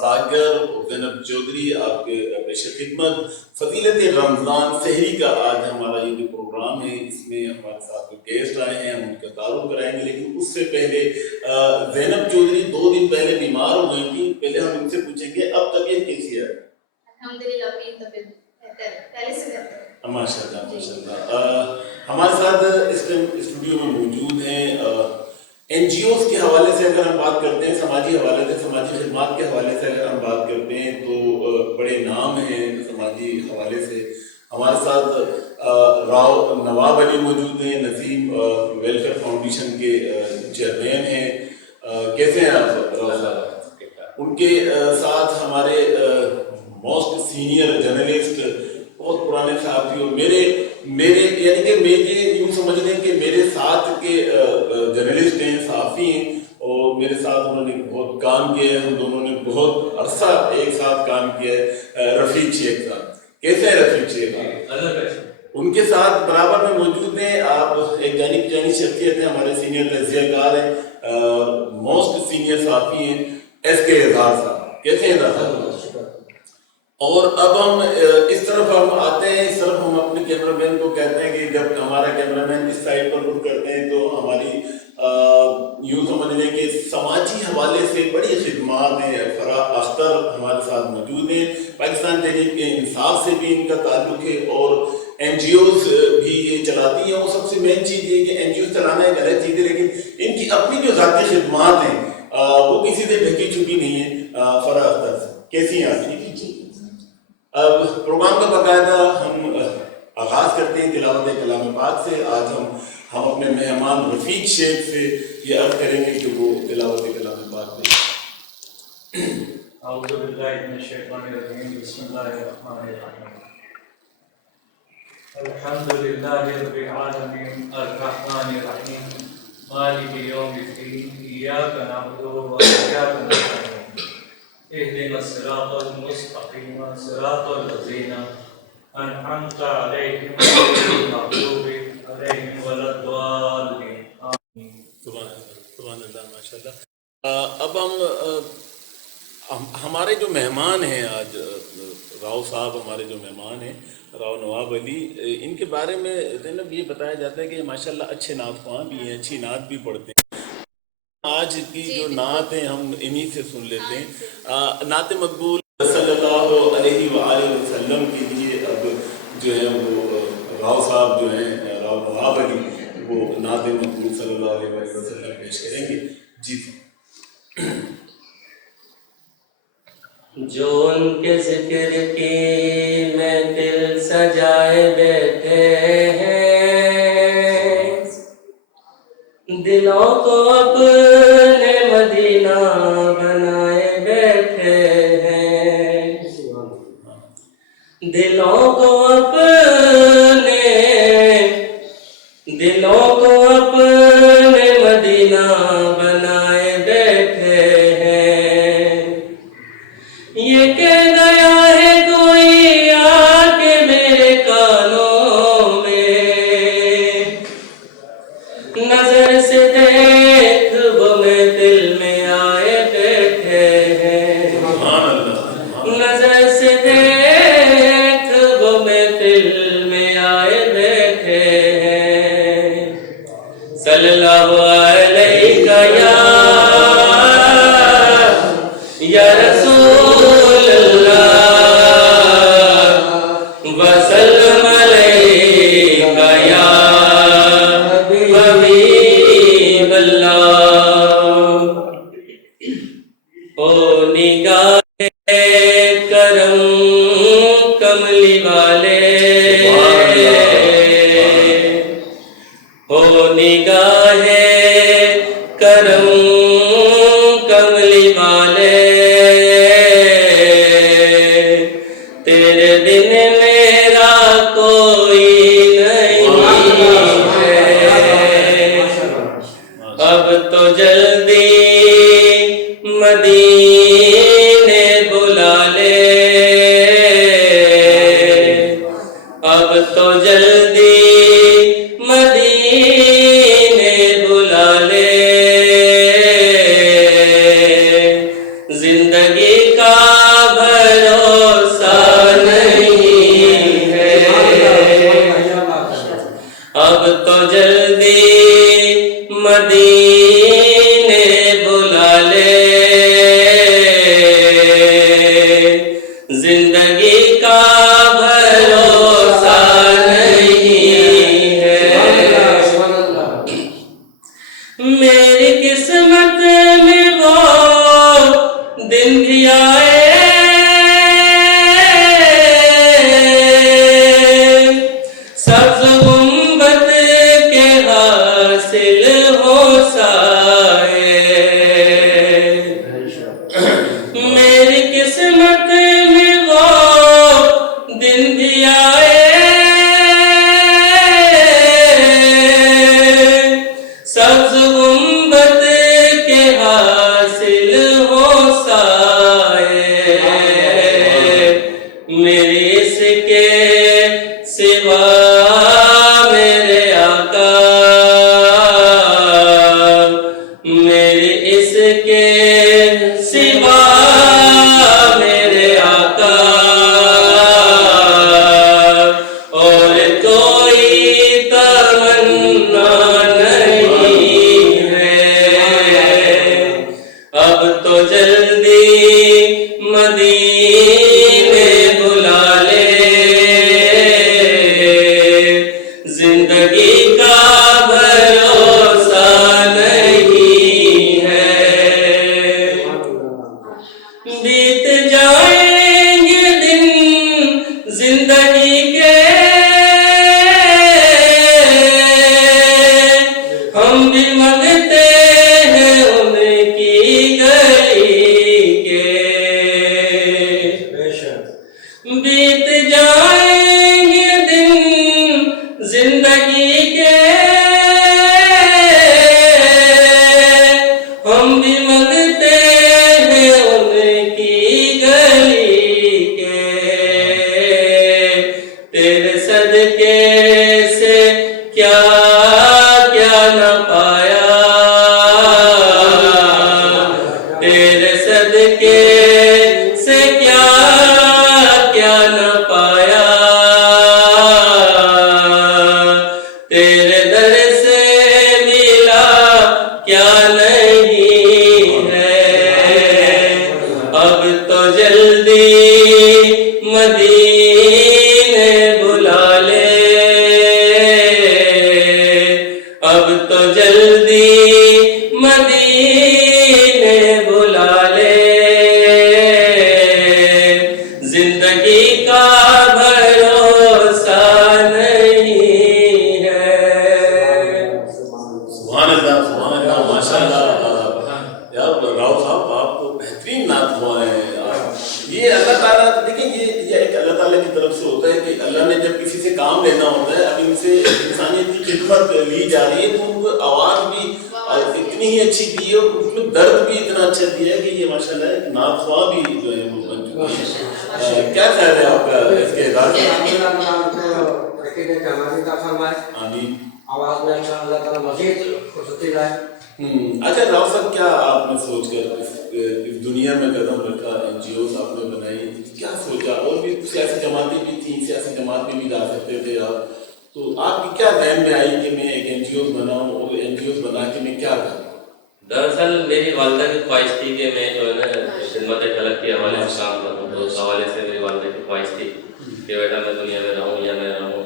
ساگر اور زینب چودھری آپ کے پیش خدمت فضیلت رمضان سحری کا آج ہمارا یہ جو پروگرام ہے، اس میں ہمارے ساتھ جو گیسٹ آئے ہیں ہم ان کا تعارف کرائیں گے، لیکن اس سے پہلے زینب چودھری 2 دن پہلے بیمار ہو گئی تھی، پہلے ہم ان سے پوچھیں گے اب طبیعت کیسی ہے؟ الحمدللہ اپنی طبیعت بہتر ہے، پہلے سے بہتر ہے ماشاء اللہ ماشاء اللہ۔ ہمارے ساتھ اس ٹائم اسٹوڈیو میں موجود ہیں این جی اوز کے حوالے سے اگر ہم بات کرتے ہیں، سماجی حوالے سے، سماجی خدمات کے حوالے سے اگر ہم بات کرتے ہیں تو بڑے نام ہیں سماجی حوالے سے۔ ہمارے ساتھ راؤ نواب علی موجود ہیں، نسیم ویلفیئر فاؤنڈیشن کے چیئرمین ہیں۔ کیسے ہیں آپ راؤ صاحب؟ ان کے ساتھ ہمارے موسٹ سینئر جرنلسٹ، بہت پرانے صحافی، اور میرے یعنی کہ میرے یوں سمجھ لیں کہ میرے ساتھ کے جرنلسٹ ہیں، صحافی ہیں، اور میرے ساتھ انہوں نے بہت کام کیا ہے، ہم دونوں نے بہت عرصہ ایک ساتھ کام کیا ہے، رفیق شیخ صاحب۔ کیسے ہیں رفیق شیخ صاحب؟ ان کے ساتھ برابر میں موجود ہیں آپ ایک جانی پہچانی شخصیت ہے، ہمارے سینئر تجزیہ کار ہیں، موسٹ سینئر صحافی ہیں، ایس کے اظہار صاحب۔ کیسے ہیں اظہار صاحب؟ اور اب ہم اس طرف ہم آتے ہیں، اس طرف ہم اپنے کیمرہ مین کو کہتے ہیں کہ جب ہمارا کیمرہ مین اس سائڈ پر رخ کرتے ہیں تو ہماری یوں سمجھ لیں کہ سماجی حوالے سے بڑی خدمات ہیں۔ فرح اختر ہمارے ساتھ موجود ہیں، پاکستان تحریک انصاف سے بھی ان کا تعلق ہے، اور این جی اوز بھی یہ چلاتی ہیں۔ اور سب سے مین چیز یہ کہ این جی اوز چلانا ایک الگ چیز ہے، لیکن ان کی اپنی جو ذاتی خدمات ہیں وہ کسی سے ڈھکی چھپی نہیں ہیں۔ فرح اختر سے کیسی ہیں آپ؟ اب پروگرام کا باقاعدہ ہم آغاز کرتے ہیں تلاوت کلام پاک سے۔ آج ہم اپنے مہمان رفیق شیخ سے یہ عرض کریں گے کہ وہ تلاوت کلام پاک دیں۔ اعوذ باللہ من الشیطان الرجیم، بسم اللہ الرحمن الرحیم۔ الحمدللہ رب العالمین الرحمن الرحیم مالک یوم الدین، ایاک نعبد و ایاک نستعین، اهدنا الصراط المستقیم صراط الذین انعمت علیہم غیر المغضوب علیہم ولا الضالین، آمین۔ سبحان اللہ، ماشاء اللہ۔ اب ہمارے جو مہمان ہیں آج، راؤ صاحب ہمارے جو مہمان ہیں، راؤ نواب علی، ان کے بارے میں زینب یہ بتایا جاتا ہے کہ ماشاءاللہ اچھے نعت خواں بھی ہیں، اچھی نعت بھی پڑھتے ہیں۔ آج کی جو نعت ہیں ہم انہی سے سن لیتے ہیں۔ نعت مقبول صلی اللہ علیہ وآلہ وسلم کے لیے اب جو ہے وہ راؤ صاحب جو ہیں، راؤ نواب علی، وہ نعت مقبول صلی اللہ علیہ وآلہ وسلم پیش کریں گے۔ جی جو ان کے ذکر کی محفل سجائے بیٹھے ہیں، دلوں کو اپنے مدینہ بنائے بیٹھے ہیں، دلوں کو اپنے مدینہ بنائے بیٹھے ہیں۔ یہ کہہ گیا ہے کوئی آ کے میرے کانوں میں، نظر سے دیکھ وہ محفل میں آئے بیٹھے ہیں، نظر سے دیکھ وہ محفل میں آئے بیٹھے ہیں۔ صلی اللہ علیہ یا رسول اللہ وسلم علیکہ یا حبیب اللہ۔ او نگاہ کرم کملی والے، او نگاہ کرم کملی والے، تیرے بن میرا کوئی نہیں ہے، اب تو جلدی مدینے بلا میری قسمت میں وہ دن بھی آئے سبز گنبد کے حاصل ہو سائے میری اس کے سوا میرے آقا میری اس کے سوا میرے آقا اور کوئی تمنا نہیں ہے اب تو جلدی مدینے بلا لے زندگی کا بھروسہ نہیں ہے بیت جائیں گے دن زندگی کے ہم بھی منگتے ہیں ان کی گلی کے بیت جائیں گے دن زندگی کے ہم بھی منگتے ہیں ان کی گلی کے تیرے صدقے سے کیا کیا نہ پایا تیرے صدقے سے کیا کیا نہ پایا تیرے در سے ملا کیا نہیں ہے اب تو جلدی مدینے بلا لے اب تو جلدی مدینے بلا لے زندگی کا بھروسہ نہیں ہے سبحان اللہ ماشاء اللہ یار راؤ صاحب آپ تو بہترین نعت خواں ہیں یہ اللہ تعالیٰ دیکھیں یہ ایک اللہ تعالیٰ کی طرف سے ہوتا ہے کہ اللہ نے جب کسی سے کام لینا ہوتا ہے اب ان سے انسانیت کی خدمت لی جا رہی ہے تو ان کو آواز بھی اتنی ہی اچھی دی ہے اور اس میں درد بھی اتنا اچھا دیا ہے کہ یہ ماشاء اللہ ایک نعت خواں بھی جو ہے وہ بن چکا ہے کیا خیال ہے آپ کا اس کے اعزاز میں آمین آواز میں اچھا اللہ تعالیٰ مزید خوشی لائے اچھا راؤ صاحب کیا آپ نے سوچ کر اس دنیا میں قدم رکھا این جی اوز آپ نے بنائی کیا سوچا اور بھی سیاسی جماعتیں بھی تھیں سیاسی جماعت میں بھی جا سکتے تھے آپ تو آپ کی کیا ذہن میں آئی کہ میں ایک این جی اوز بناؤں اور این جی اوز بنا کے میں کیا کروں دراصل میری والدہ کی خواہش تھی کہ میں جو ہے نا خدمت خلق کے حوالے سے کام کروں تو اس حوالے سے میری والدہ کی خواہش تھی کہ بیٹا میں دنیا میں رہوں یا نہ رہوں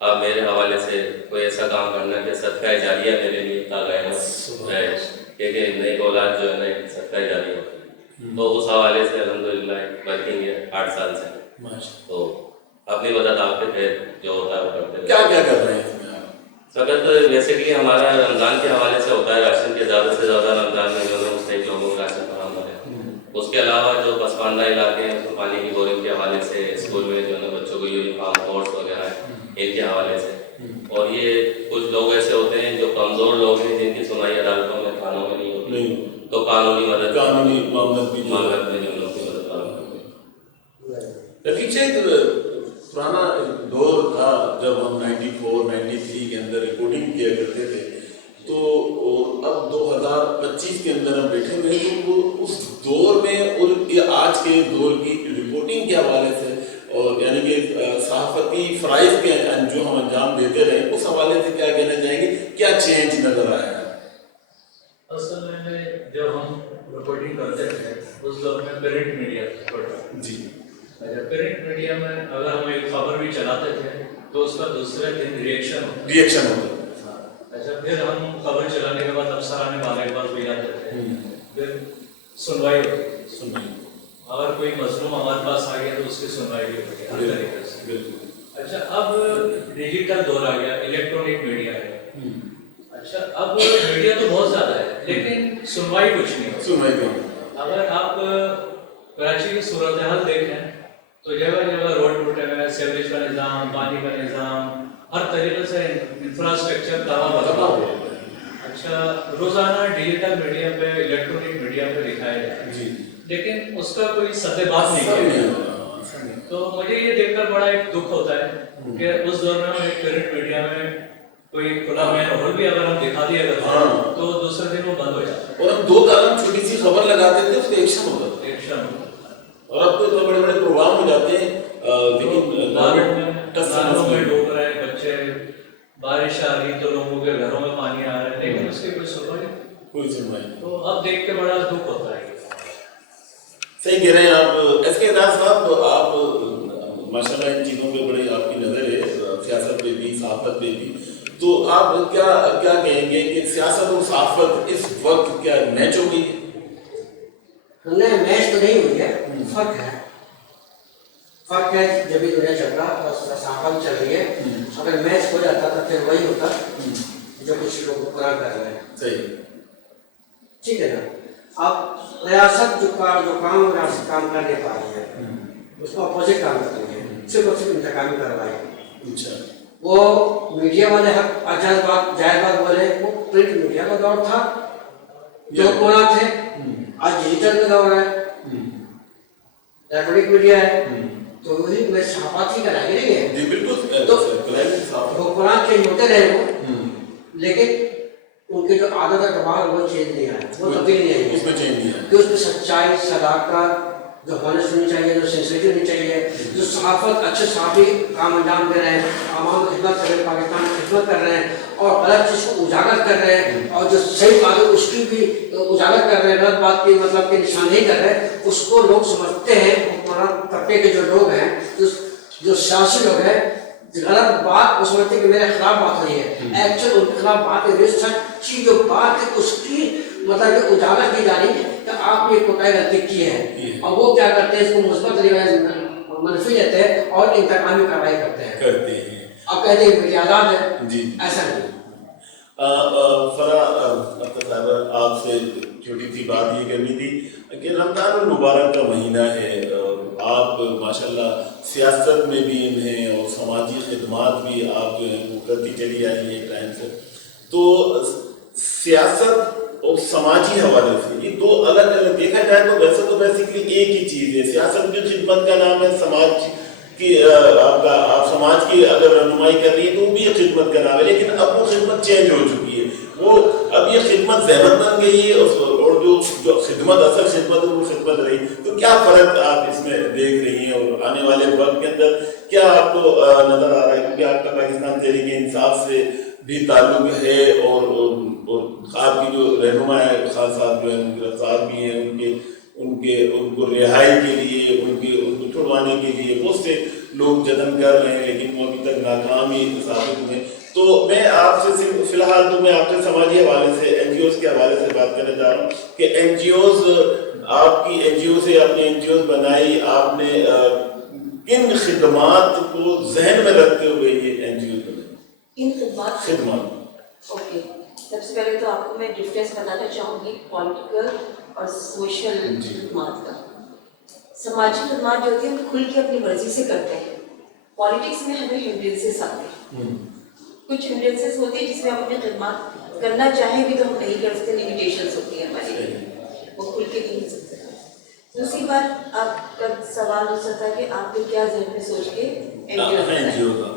اب میرے حوالے سے کوئی ایسا کام کرنا کہ صدقہ جاریہ میرے لیے تاغیر ہے کہ نئی اولاد جو ہے نا صدقہ جاریہ ہوتی ہے تو اس حوالے سے الحمدللہ ورکنگ ہے 8 سال سے تو اپنی مدد آپ کے پھر جو ہوتا ہے وہ کرتے ہیں کیا کیا کر رہے ہیں اس میں آپ سبت بیسکلی ہمارا رمضان کے حوالے سے ہوتا ہے راشن کے زیادہ سے زیادہ رمضان میں جو ہے مستحق لوگوں کو راشن فراہم کریں اس کے علاوہ جو پسماندہ علاقے ہیں اس میں پانی کی بورنگ کے حوالے سے اسکول میں جو ہے نا بچوں کو یونیفارم کورس وغیرہ ہے ان کے حوالے سے اور یہ کچھ لوگ ایسے ہوتے ہیں جو کمزور لوگ ہیں جن کی سنائی عدالتوں میں تھانوں میں نہیں ہوتی تو قانونی مدد قانونی معاملات بھی معاملات میں ان لوگوں کی مدد فراہم کرتے ہیں رفیق صاحب پرانا دور تھا جب ہم 94-93 کے اندر رپورٹنگ کیا کرتے تھے تو اب 2025 کے اندر ہم بیٹھے ہوئے ہیں تو اس دور میں اور آج کے دور کی رپورٹنگ کے حوالے سے اور یعنی کہ صحافتی فرائض کے جو ہم انجام دیتے رہے اس حوالے سے کیا کہنا چاہیں گے کیا چینج نظر آیا ہے اصل میں جب ہم رپورٹنگ کرتے تھے اس دور میں پرنٹ میڈیا تھا جی پرنٹ میڈیا میں اگر ہم ایک خبر بھی چلاتے تھے تو اس کا دوسرے دن ریئیکشن ہوتا اچھا پھر ہم خبر چلانے کے بعد افسرانے والے کے پاس بھی جاتے تھے پھر سنوائی ہوتی تھی اگر کوئی مظلوم ہمارے پاس آ گیا تو اس کی سنوائی بھی ہوتی ہے ہر طریقے سے اچھا اب ڈیجیٹل دور آ گیا الیکٹرانک میڈیا ہے اچھا اب میڈیا تو بہت زیادہ ہے لیکن سنوائی کچھ نہیں ہوتی اگر آپ कराची की सूरत हाल देखें तो जगह जगह रोड टूटे हुए हैं, सीवरेज का निज़ाम, पानी का निज़ाम, हर तरीके से इंफ्रास्ट्रक्चर तबाह हो गया है। अच्छा, रोजाना डिजिटल मीडिया पे, इलेक्ट्रॉनिक मीडिया पे दिखाया जाता है, लेकिन उसका कोई सत्यापात नहीं है। तो मुझे ये देखकर बड़ा एक दुख होता है कि उस दौर में हम एक प्रिंट मीडिया में कोई खुला माहौल भी अगर हम दिखा दिया करते हैं तो दूसरे दिन वो बंद हो जाता है। और हम 2 कॉलम छोटी सी खबर लगाते थे, उसका एक्शन होता था। एक्शन और अब तो इतने बड़े बड़े प्रोग्राम हो जाते हैं, लेकिन नालों में डूब रहे हैं बच्चे, बारिश आ रही तो लोगों के घरों में पानी आ रहा है, लेकिन उसकी कोई सुनवाई नहीं। तो अब देख के बड़ा दुख होता है। सही कह रहे हैं आप। इसके एजाज साहब, आप माशाल्लाह इन चीज़ों पे बड़ी आपकी नज़र है, सियासत पे भी, सहाफत पे भी। तो आप क्या क्या कहेंगे कि सियासत और सहाफत इस वक्त क्या मैच हो गई है? नहीं, मैच तो नहीं हुई है, फर्क है। फर्क है, जब भी दुनिया चल रहा और सहाफत चल रही है, अगर मैच हो जाता तो फिर वही होता जो कुछ लोग पूरा कर रहे हैं। सही, ठीक है ना। अब रियासत जो काम रियासत काम कर नहीं पा रही है, उसको अपोजिट काम कर रही है, सिर्फ और सिर्फ इंतकामी कार्रवाई। अच्छा, वो मीडिया वाले हक जायज बात बोले, वो प्रिंट मीडिया का दौर था जो कोना थे, आज डिजिटल का दौर है, इलेक्ट्रॉनिक मीडिया है, तो वही में सहाफत ही कराई नहीं है। जी बिल्कुल। तो साहब वो कुरान चेंज होते रहे वो, लेकिन उनके जो आदत और दबाव वो चेंज नहीं आया, वो तब्दील नहीं आई, उसमें चेंज नहीं आया कि उसमें सच्चाई, सदाकत जो होने सुननी चाहिए, जो सिंसियरिटी होनी चाहिए, जो सहाफत अच्छे सहाफी काम अंजाम दे रहे हैं, आवाम की खिदमत कर रहे हैं, पाकिस्तान की खिदमत कर रहे हैं और गलत चीज़ को उजागर कर रहे हैं, और जो सही बात है उसकी भी उजागर कर रहे हैं, गलत बात की मतलब की निशानदेही कर रहे हैं, उसको लोग समझते हैं। हुक्मरान तबके के जो लोग हैं, जो सियासी लोग हैं, गलत बात वो समझते हैं कि मेरे खिलाफ बात हो रही है, एक्चुअल उनके खिलाफ बात है, सच्ची जो बात है उसकी मतलब कि उजागर की जा रही है कि आपने कोई गलती की है, और वो क्या करते हैं, इसको मुस्बत मनफी लेते हैं और इंतकामी कार्रवाई करते हैं। अब कहते हैं मीडिया आजाद है जी, ऐसा नहीं। फरा अख्तर साहब, आपसे छोटी सी बात ये करनी थी कि रमज़ान मुबारक का महीना है, आप माशाल्लाह सियासत में भी हैं और समाजी खिदमात भी आप जो है वो करती चली आ रही है टाइम से। तो सियासत और समाजी हवाले से ये 2 अलग अलग देखा जाए तो वैसे तो बेसिकली एक ही चीज़ है। सियासत की खिदमत का नाम है, समाज की आप समाज की अगर रहनुमाई कर रही है तो वो भी खिदमत का नाम है, लेकिन अब वो खिदमत चेंज हो चुकी है। वो अब ये खिदमत ज़हमत बन गई है और जो खिदमत असल खिदमत है वो खिदमत रही। तो क्या फ़र्क आप इसमें देख रही हैं और आने वाले वक्त के अंदर क्या आपको नज़र आ रहा है? क्योंकि आपका पाकिस्तान तहरीक इंसाफ से भी ताल्लुक है और आपकी जो रहनुमा है खान साहब जो है गिरफ्तार भी हैं, उनको रिहाई के लिए, उनको छुड़वाने के लिए बहुत से लोग जतन कर रहे हैं, लेकिन वो अभी तक नाकाम ही साबित हुए। तो मैं आपसे सिर्फ फिलहाल तो मैं आपसे समाजी हवाले से, NGOs के हवाले से बात करना चाह रहा हूँ कि NGOs, आपकी NGO से आपने NGOs बनाई, आपने किन खिदमात को जहन में रखते हुए ये NGOs बनाई? इन खिदमात ओके, सबसे पहले तो आपको मैं डिफरेंस बताना चाहूँगी पॉलिटिकल और सोशल खिदमात का। समाजी खिदमात जो होती है खुल के अपनी मर्जी से करते हैं। पॉलिटिक्स में हमें हिंड्रेंसेस आते हैं, कुछ हिंड्रेंसेस होते हैं जिसमें हम अपनी खिदमात करना चाहें भी तो हम नहीं कर सकते, लिमिटेशंस होती हैं हमारी, वो खुल के नहीं हो सकते। दूसरी बात, आपका सवाल हो सकता है कि आपने क्या जहन में सोच के NGO का,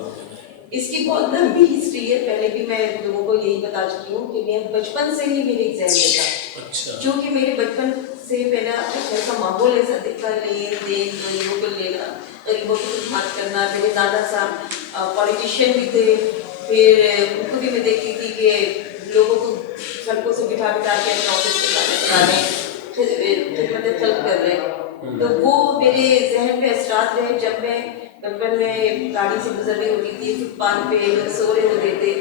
इसकी बहुत लंबी हिस्ट्री है। पहले भी मैं लोगों को यही बता चुकी हूँ कि मैं बचपन से ही मेरे एग्जाम में था, क्योंकि मेरे बचपन से मेरा घर का माहौल ऐसा दिखा, लेन देन, गरीबों को लेना, गरीबों की खिदमत करना। मेरे दादा साहब पॉलिटिशियन भी थे, फिर उनको भी मैं देखती थी कि लोगों को सड़कों से बिठा के अपने ऑफिस में खिदमत खल्क कर रहे हैं। तो वो मेरे जहन में असरात रहे। जब मैं बचपन में गाड़ी से गुजर रही होती थी, फुटपाथ पे लोग सो रहे होते थे,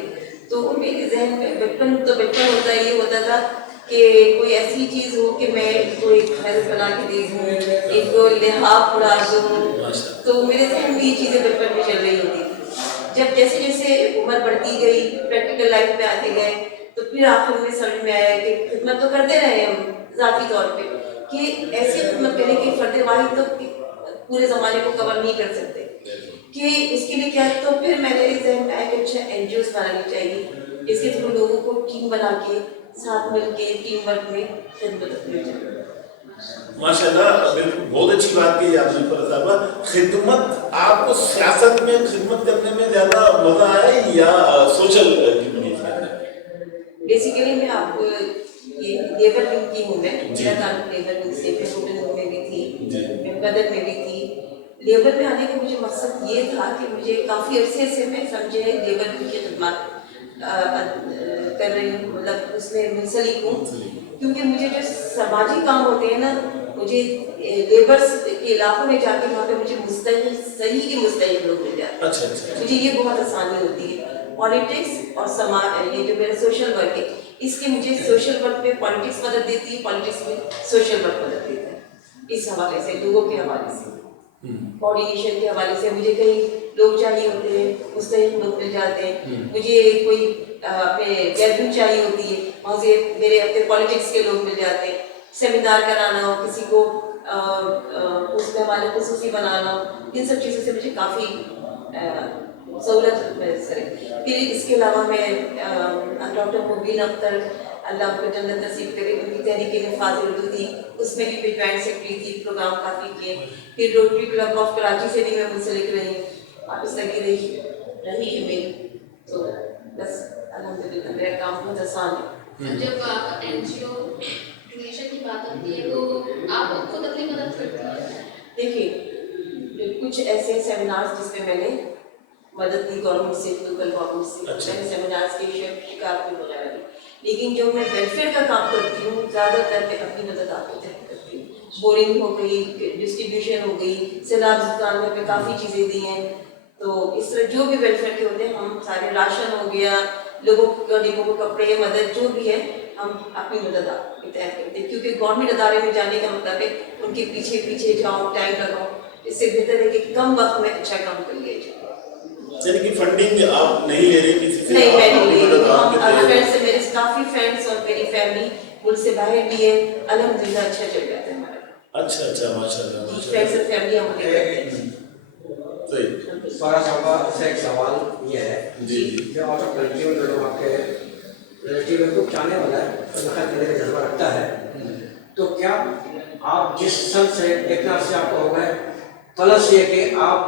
तो मेरे जहन में बचपन होता ये होता था कि कोई ऐसी चीज़ हो कि मैं इनको एक घर बना के दे दूँ, इनको लिहाफ उड़ा दूँ। तो मेरे जहन में ये चीज़ें बचपन में चल रही होती थी। जब जैसे जैसे उम्र बढ़ती गई, प्रैक्टिकल लाइफ में आते गए, तो फिर आखिर में समझ में आया कि खिदमत तो करते रहे हम ज़ाती तौर पे, کہ ایسی خدمت کریں کہ فرد واحد تو پورے زمانے کو کور نہیں کر سکتے، کہ اس کے لیے کیا ہے. تو پھر میرے ذہن میں آیا کہ اچھا این جی اوز بنانی چاہیے، اس کے تھرو لوگوں کو ٹیم بنا کے ساتھ مل کے ٹیم ورک میں خدمت کرنی چاہیے. ماشاء اللہ، بالکل بہت اچھی بات کی آپ نے فرح صاحبہ. خدمت آپ کو سیاست میں خدمت کرنے میں زیادہ مزہ آیا یا سوشل ایکٹیویٹیز میں؟ بیسیکلی میں آپ کو یہ لیبر ونگ کی ہوں، میں میرا تعلق لیبر ونگ سے، میں ہوٹل ونگ میں بھی تھی، میں بدر میں بھی تھی. لیبر میں آنے کا مجھے مقصد یہ تھا کہ مجھے کافی عرصے سے میں سمجھے لیبر ونگ کی خدمات کر رہی ہوں، مطلب اس میں منسلک ہوں، کیونکہ مجھے جو سماجی کام ہوتے ہیں نا، مجھے لیبرس کے علاقوں میں جا کے وہاں پہ مجھے مستحق صحیح کے مستحق لوگ مل جاتے ہیں. اچھا اچھا، مجھے یہ بہت آسانی ہوتی ہے. پالیٹکس اور سماج، یہ جو میرا سوشل ورک ہے، اس کے مجھے سوشل ورک میں پالیٹکس مدد دیتی ہے، پالیٹکس میں سوشل ورک مدد دیتا ہے. اس حوالے سے لوگوں کے حوالے سے، کوآرڈینیشن کے حوالے سے مجھے کئی لوگ چاہیے ہوتے ہیں، مستحق لوگ مل جاتے ہیں. مجھے کوئی اپنے گیدرنگ چاہیے ہوتی ہے، وہاں سے میرے اپنے پالیٹکس کے لوگ مل جاتے ہیں. سیمینار کرانا ہو، کسی کو اس میں ہمارے خصوصی بنانا ہو، ان سب چیزوں سے مجھے کافی سہولت میسر ہے. پھر اس کے علاوہ میں ڈاکٹر مبین اختر، اللہ ان کو جنت نصیب کرے، ان کی تحریک نفاذ اردو تھی، اس میں بھی میں جوائنٹ سیکرٹری تھی، پروگرام کافی کیے. پھر روٹری کلب آف کراچی سے بھی میں منسلک رہی ہوں، واپس لگی رہی ہے میری. تو بس الحمدللہ میرا کام بہت آسان ہے. جب آپ این جی او ڈونیشن کی بات آتی ہے تو آپ خود اپنی مدد کرتی ہیں؟ دیکھیے کچھ ایسے سیمینارز جس میں میں نے مدد دی گورنمنٹ سے، لوکل گورنمنٹ سے، میں نے سیمینارز کے شکار بھی وغیرہ دی. لیکن جو میں ویلفیئر کا کام کرتی ہوں، زیادہ تر میں اپنی مدد آپ کو کرتی ہوں. بورنگ ہو گئی، ڈسٹریبیوشن ہو گئی، سیلاب زکام میں ہمیں کافی چیزیں دی ہیں. تو اس طرح جو بھی ویلفیئر کے ہوتے ہیں، ہم سارے راشن ہو گیا، لوگوں کو کپڑے، مدد جو بھی ہے، ہم اپنی مدد آپ کو تیار کرتے ہیں. کیونکہ گورنمنٹ ادارے میں جانے کا مطلب ہے ان کے پیچھے پیچھے جاؤ، ٹائم لگاؤ. اس سے بہتر ہے کہ کم وقت میں اچھا کام کر لیا جائے. یعنی کہ فنڈنگ آپ نہیں لے رہی کسی سے؟ نہیں، میں نہیں لے رہی. آپ کے فرینڈ سے، میرے کافی فرینڈس اور میری فیملی ملک سے باہر بھی ہے، الحمدللہ اچھا چل جاتا ہے ہمارا. اچھا اچھا، ماشاء اللہ. فرینڈس اور فیملی ہم لے کرتے ہیں. صحیح. فرح صاحبہ سے ایک سوال یہ ہے جی کہ آؤٹ آف کنٹری میں جو آپ کے ریلیٹیو میں کو چاہنے والا ہے، دخل کرنے کا جذبہ رکھتا ہے، تو کیا آپ جس سن سے دیکھنا سے آپ کو ہو گئے پلس یہ کہ آپ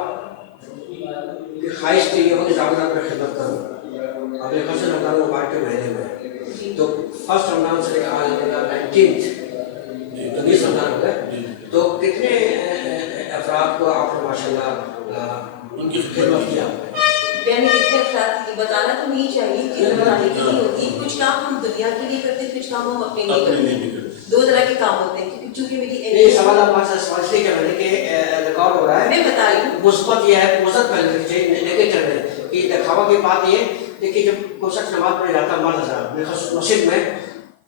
کی خواہش تھی یہ ہو کہ رمضان میں خدمت کروں، اپنے خرچ رمضان مبارک کے مہینے میں، تو فرسٹ رمضان سے آج 19 رمضان ہو گئے، تو کتنے افراد کو آپ نے ماشاء اللہ ان کی خدمت کیا؟ یعنی اتنے افراد کی بتانا تو نہیں چاہیے کہ بتانے کی نہیں ہوتی. کچھ کام ہم دنیا کے لیے کرتے ہیں، کچھ کام ہم اپنے لیے کرتے ہیں. دو طرح کے کام ہوتے ہیں. کیونکہ چونکہ میری یہ سوال آپ سے سمجھ لے کر کہ ریکارڈ ہو رہا ہے، میں بتا رہی ہوں. مثبت یہ ہے، مثبت پہلے لے کے چل رہے ہیں کہ دکھاوا کی بات یہ ہے کہ جب کوئی شخص نماز پڑھنے جاتا ہے مرد حضرات مسجد میں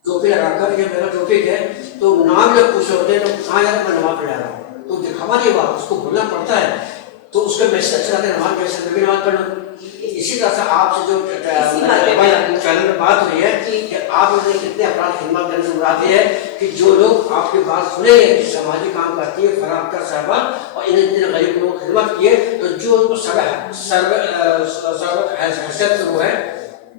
ٹوپی لگا کر، یہ میرا ٹوپی ہے، تو نام جب پوچھ ہوتے ہیں تو کہاں جا رہا میں نماز پڑھ جا رہا ہوں، تو دکھاوا نہیں ہوا، اس کو بھولنا پڑتا ہے. تو اس کا میسج اچھا رہتا ہے، نماز کے میسج میں بھی نماز پڑھنا. اسی طرح سے آپ سے جو چینل میں بات ہوئی ہے کہ آپ نے کتنے افراد خدمت کرنے سے مراد یہ ہے کہ جو لوگ آپ کی بات سنیں گے، سماجی کام کرتی ہے فرح اختر صاحبہ، اور انہیں غریب لوگوں کو خدمت کیے، تو جو حیثیت وہ ہے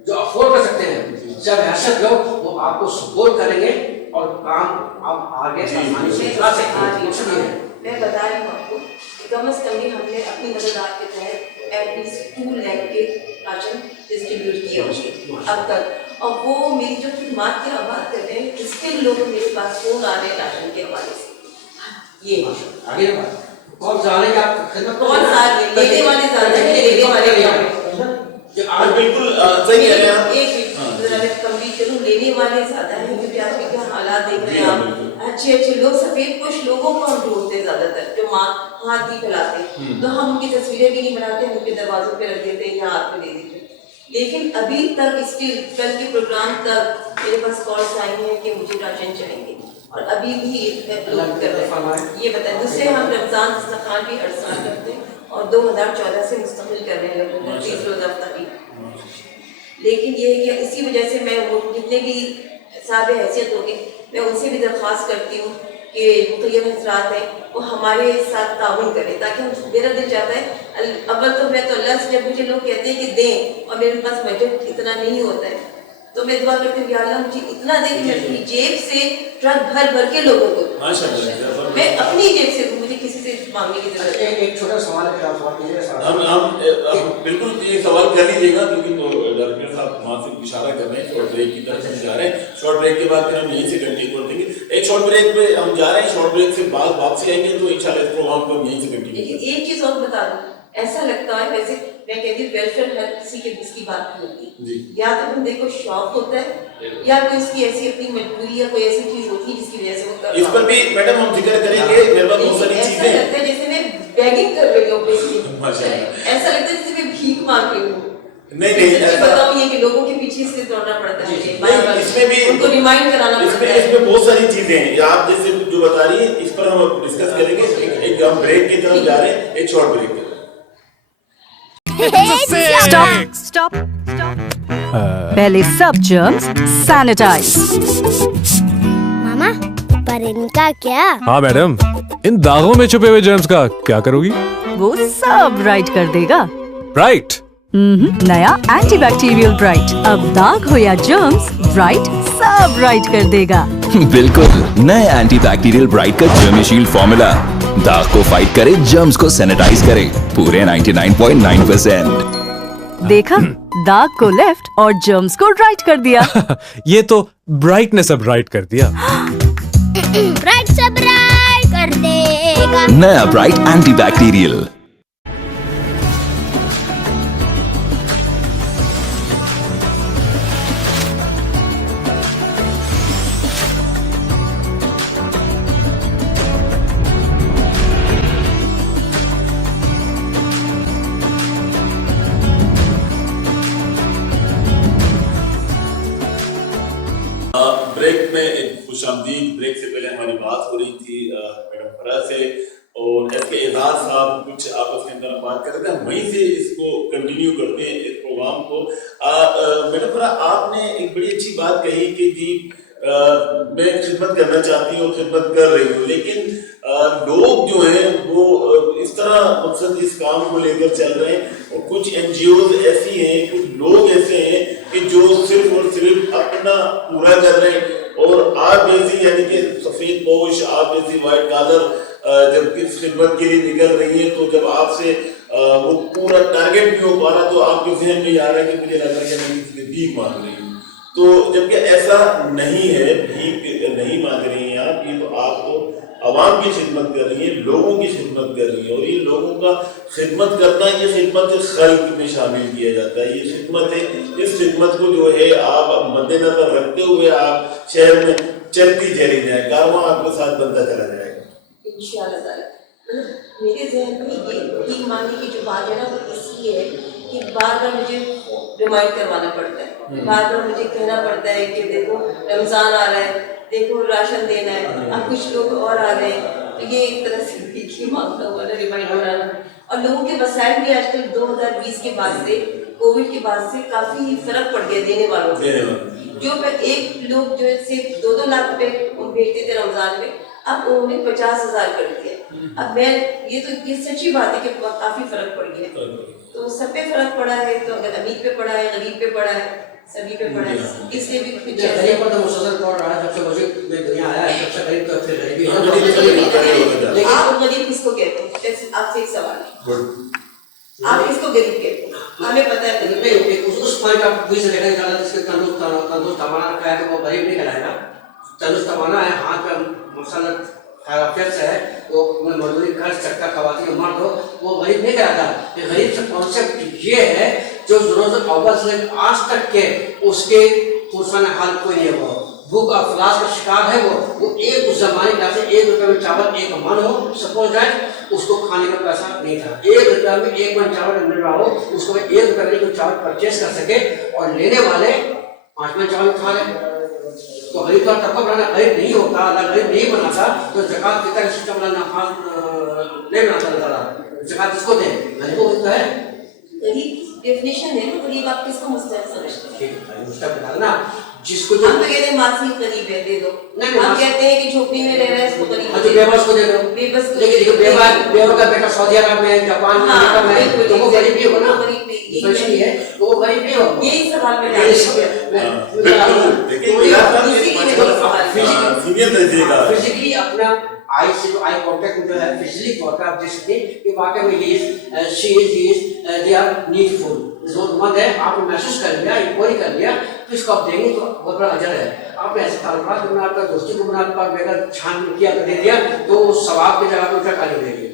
جو افورڈ کر سکتے ہیں، سب حیثیت لوگ وہ آپ کو سپورٹ کریں گے اور کام آپ آگے آسانی سے چلا سکتے ہیں. میں بتا رہی ہوں آپ کو کہ کم از کم بھی ہم نے اپنی مددات کے تحت ایٹ لیسٹ 2 لاکھ کے راشن ڈسٹریبیوٹ کیے ہوئے اب تک. اور وہ میری جو خدمات کی بات کر رہے ہیں، اسٹل لوگ میرے پاس فون آ رہے ہیں راشن کے حوالے سے. یہ آگے بات کون سارے آپ خدمت کون سارے لینے والے زیادہ ہیں، لینے والے آپ بالکل صحیح کہہ رہے ہیں آپ. ایک ذرا میں کمپلیٹ کروں، لینے والے زیادہ ہیں کیونکہ آج کے کیا حالات دیکھ رہے ہیں آپ. اچھے اچھے لوگ، سفید پوش لوگوں کو ہم ڈھونڈتے ہیں زیادہ تر، جو ہاتھ نہیں پھیلاتے، تو ہم ان کی تصویریں بھی نہیں بناتے، ہم ان کے دروازوں پہ رکھ دیتے ہیں یا ہاتھ میں دے دیتے. لیکن ابھی تک اسٹل کل کے پروگرام تک میرے پاس کالس آئی ہیں کہ مجھے راشن چاہیے، اور ابھی بھی لوگ کر رہے ہیں. یہ بتائیں، دوسرے ہم رمضان دسترخوان بھی ہر سال کرتے ہیں اور 2014 سے مستقل کر رہے ہیں لوگوں کو 30 روزہ افطاری. لیکن یہ ہے کہ اسی وجہ سے میں وہ جتنے بھی صاحب حیثیت ہوگی میں ان سے بھی درخواست کرتی ہوں کہ مخیم حضرات ہیں وہ ہمارے ساتھ تعاون کریں, تاکہ میرا دل چاہتا ہے اول تو میں تو اللہ سے, جب مجھے لوگ کہتے ہیں کہ دیں اور میرے پاس بجٹ اتنا نہیں ہوتا ہے, تو میں دعا کرتی ہوں یا اللہ مجھے اتنا دے کہ میں اپنی جیب سے ٹرک بھر بھر کے لوگوں کو, میں اپنی جیب سے دوں, مجھے کسی سے مانگنے کی ضرورت ہے. ایک چھوٹا سوال ہے, آپ سوال کیجیے. ہم بالکل یہ سوال کر لیجیے گا, کیونکہ تو ڈاکٹر صاحب وہاں سے اشارہ کر رہے ہیں شارٹ بریک کی طرف ہم جا رہے ہیں. شارٹ بریک کے بعد پھر ہم یہیں سے کنٹینیو کر دیں گے. ایک شارٹ بریک پہ ہم جا رہے ہیں, شارٹ بریک سے بعد واپسی آئیں گے تو انشاءاللہ اس پروگرام کو ہم یہیں سے کنٹینیو. لیکن ایک چیز اور بتا دوں, ایسا لگتا ہے ویسے میں کہتی ہوں ویلفیئر ہر کسی کے اس کی بات نہیں ہوتی, یا تو بندے کو شوق ہوتا ہے یا کوئی اس کی ایسی اپنی مجبوری یا کوئی ایسی چیز ہوتی ہے جس کی وجہ سے وہ کر رہا ہے. اس پر بھی میڈم ہم ذکر کریں گے, میرے پاس بہت ساری چیزیں ہیں. ایسا لگتا ہے جیسے میں بیگنگ کر رہی ہوں, ایسا لگتا ہے جیسے میں بھیک مانگ رہی ہوں. نہیں بتاؤں یہ کہ لوگوں کے پیچھے سے دوڑنا پڑتا ہے, اس میں بھی ان کو ریمائنڈ کرانا پڑتا ہے. اس میں بہت ساری چیزیں ہیں, آپ جیسے جو بتا رہی ہیں اس پر ہم ڈسکس کریں گے. ایک ہم بریک کی طرف جا رہے ہیں, ایک شارٹ بریک. Stop. पहले सब germs sanitize. मामा पर इनका क्या? हाँ मैडम, इन दागों में छुपे हुए जर्म्स का क्या करोगी? वो सब राइट कर देगा. राइट? नया एंटीबैक्टीरियल ब्राइट, अब दाग हो या जर्म्स, ब्राइट सब राइट कर देगा. बिल्कुल, नए एंटीबैक्टीरियल ब्राइट का जर्मीशील्ड फॉर्मूला दाग को फाइट करे, जर्म्स को सैनिटाइज करे पूरे 99.9%. देखा, दाग को लेफ्ट और जर्म्स को राइट कर दिया. ये तो ब्राइट ने सब राइट कर दिया. ब्राइट सब राइट कर देगा. नया ब्राइट एंटीबैक्टीरियल. بریک میں ایک خوش آمدید. بریک سے پہلے ہماری بات ہو رہی تھی میڈم فرا سے اور ایس کے اعزاز صاحب کچھ آپس کے اندر بات کر رہے تھے. ہم وہیں سے اس کو کنٹینیو کرتے ہیں اس پروگرام کو. میڈم فرا, آپ نے ایک بڑی اچھی بات کہی کہ جی میں خدمت کرنا چاہتی ہوں, خدمت کر رہی ہوں, لیکن لوگ جو ہیں وہ اس طرح مقصد اس کام کو لے کر چل رہے ہیں. اور کچھ این جی اوز ایسی ہیں, کچھ لوگ ایسے ہیں کہ جو صرف اور صرف اپنا پورا کر رہے ہیں. اور آپ جیسی یعنی کہ سفید پوش, آپ جیسی وائٹ کالر جب اس خدمت کے لیے نکل رہی ہیں تو جب آپ سے وہ پورا ٹارگیٹ نہیں ہو پا رہا تو آپ کے ذہن میں یہ آ رہا ہے کہ مجھے لگ رہا ہے کہ میں اس کی بھیک مانگ رہی ہوں. تو جبکہ ایسا نہیں ہے, بھیک نہیں مانگ رہی ہیں آپ, یہ تو آپ تو عوام کی خدمت کر رہی ہیں, لوگوں کی خدمت کر رہی ہیں. اور یہ لوگوں کا خدمت کرنا, یہ خدمت خلق میں شامل کیا جاتا ہے. یہ خدمت ہے, اس خدمت کو جو ہے آپ مد نظر رکھتے ہوئے آپ شہر میں چلتی چلی جائیں, کارواں آپ کے ساتھ بنتا چلا جائے گا انشاءاللہ تعالیٰ. میرے ذہن میں یہ بھیک مانگنے کی جو بات ہے نا وہ اس لیے ہے کہ بار بار مجھے ریمائنڈ کروانا پڑتا ہے, بار بار مجھے کہنا پڑتا ہے کہ دیکھو رمضان آ رہا ہے, دیکھو راشن دینا ہے, اب کچھ لوگ اور آ گئے ہیں. تو یہ ایک طرح سے بھیک ہی مانگتا ہوا نا, ریمائنڈ کرانا. اور لوگوں کے وسائل بھی آج کل 2020 کے بعد سے, کووڈ کے بعد سے کافی فرق پڑ گیا دینے والوں سے. جو ایک لوگ جو ہے 2-2 لاکھ روپے بھیجتے تھے رمضان میں, اب انہوں نے 50,000 کر دیا. اب میں یہ سچی بات ہے کہ کافی فرق پڑ گیا. تو سب پہ فرق پڑا ہے, تو اگر امیر پہ پڑا ہے, غریب پہ پڑا ہے, سبھی پہ پڑا ہے. اس لیے بھی کچھ غریب پر تو مسلسل پڑ رہا ہے. جب سے وجود میں دنیا آیا ہے سب سے غریب تو پھر غریبی ہے. آپ غریب کس کو کہتے ہیں؟ آپ سے ایک سوال ہے, آپ کس کو غریب کہتے ہیں؟ ہمیں پتہ ہے غریب نہیں. اس پوائنٹ آپ پوری سے دیکھنا چاہتا ہے جس کے تندرست تمانا رکھا ہے تو وہ غریب نہیں کہلائے گا. تندرست تمانا ہے, ہاتھ کا مسلط خیرافیت سے ہے, وہ مزدوری کر سکتا, خواتین مرد ہو, وہ غریب نہیں کہلاتا. یہ غریب سے کانسیپٹ یہ ہے جو ضرورت اول سے آج تک کے اس کے پرسان حال کوئی نہیں ہوا, بھوک افلاس کا شکار ہے. وہ ایک اس زمانے کا سے 1 روپے میں چاول 1 من ہو سپوز جائے, اس کو کھانے کا پیسہ نہیں تھا. 1 روپے میں 1 من چاول مل رہا ہو, اس کو 1 روپے میں کوئی چاول پرچیز کر سکے, اور لینے والے 5 من چاول کھا رہے. تو غریب کا طبقہ بنانا غریب نہیں ہوتا, اللہ غریب نہیں بناتا. تو زکوٰۃ فطر کا سسٹم اللہ نہیں بناتا. اللہ تعالیٰ زکوٰۃ کس کو دے؟ غریب کو ملتا ہے. غریب ڈیفینیشن ہے, غریب آپ کس کو مستحق سمجھتے ہیں؟ ٹھیک ہے, مستحق بتا نا. जिसको हम तो कहते हैं मासी करीब है दे दो, नहीं, हम मासी- कहते हैं कि झोपड़ी में रह रहा है इसको हाँ, करीब तो दे दो। बेवा उसको दे दो। बेबस को लेकिन देखो दे दो। बेवा का बेटा सऊदी अरब में, जापान में, हाँ, अमेरिका में, बिल्कुल, तो वो गरीब नहीं होगा ना, गरीब नहीं, यही डिफरेंस नहीं है, तो वो गरीब नहीं होगा। यही सवाल मैंने यही आपसे सब- किया। देखिए मेरा था इसी के लिए तो सवाल है। सीनियर दर्जे का फिजिकली अपना आई से आई कांटेक्ट में जो है फिजिकली तौर पर आप देख सकते हैं कि वाकई में ये दे आर नीडफुल, जरूरतमंद है। आपने महसूस कर लिया, इंक्वायरी कर लिया, तो इसको आप देंगे तो बहुत बड़ा अजर है। आपने ऐसे ताल्लुकात बना, आपका दोस्ती को बना, आपका अगर छानबीन किया दे दिया तो सवाब की जगह पर उठा खाली देंगे।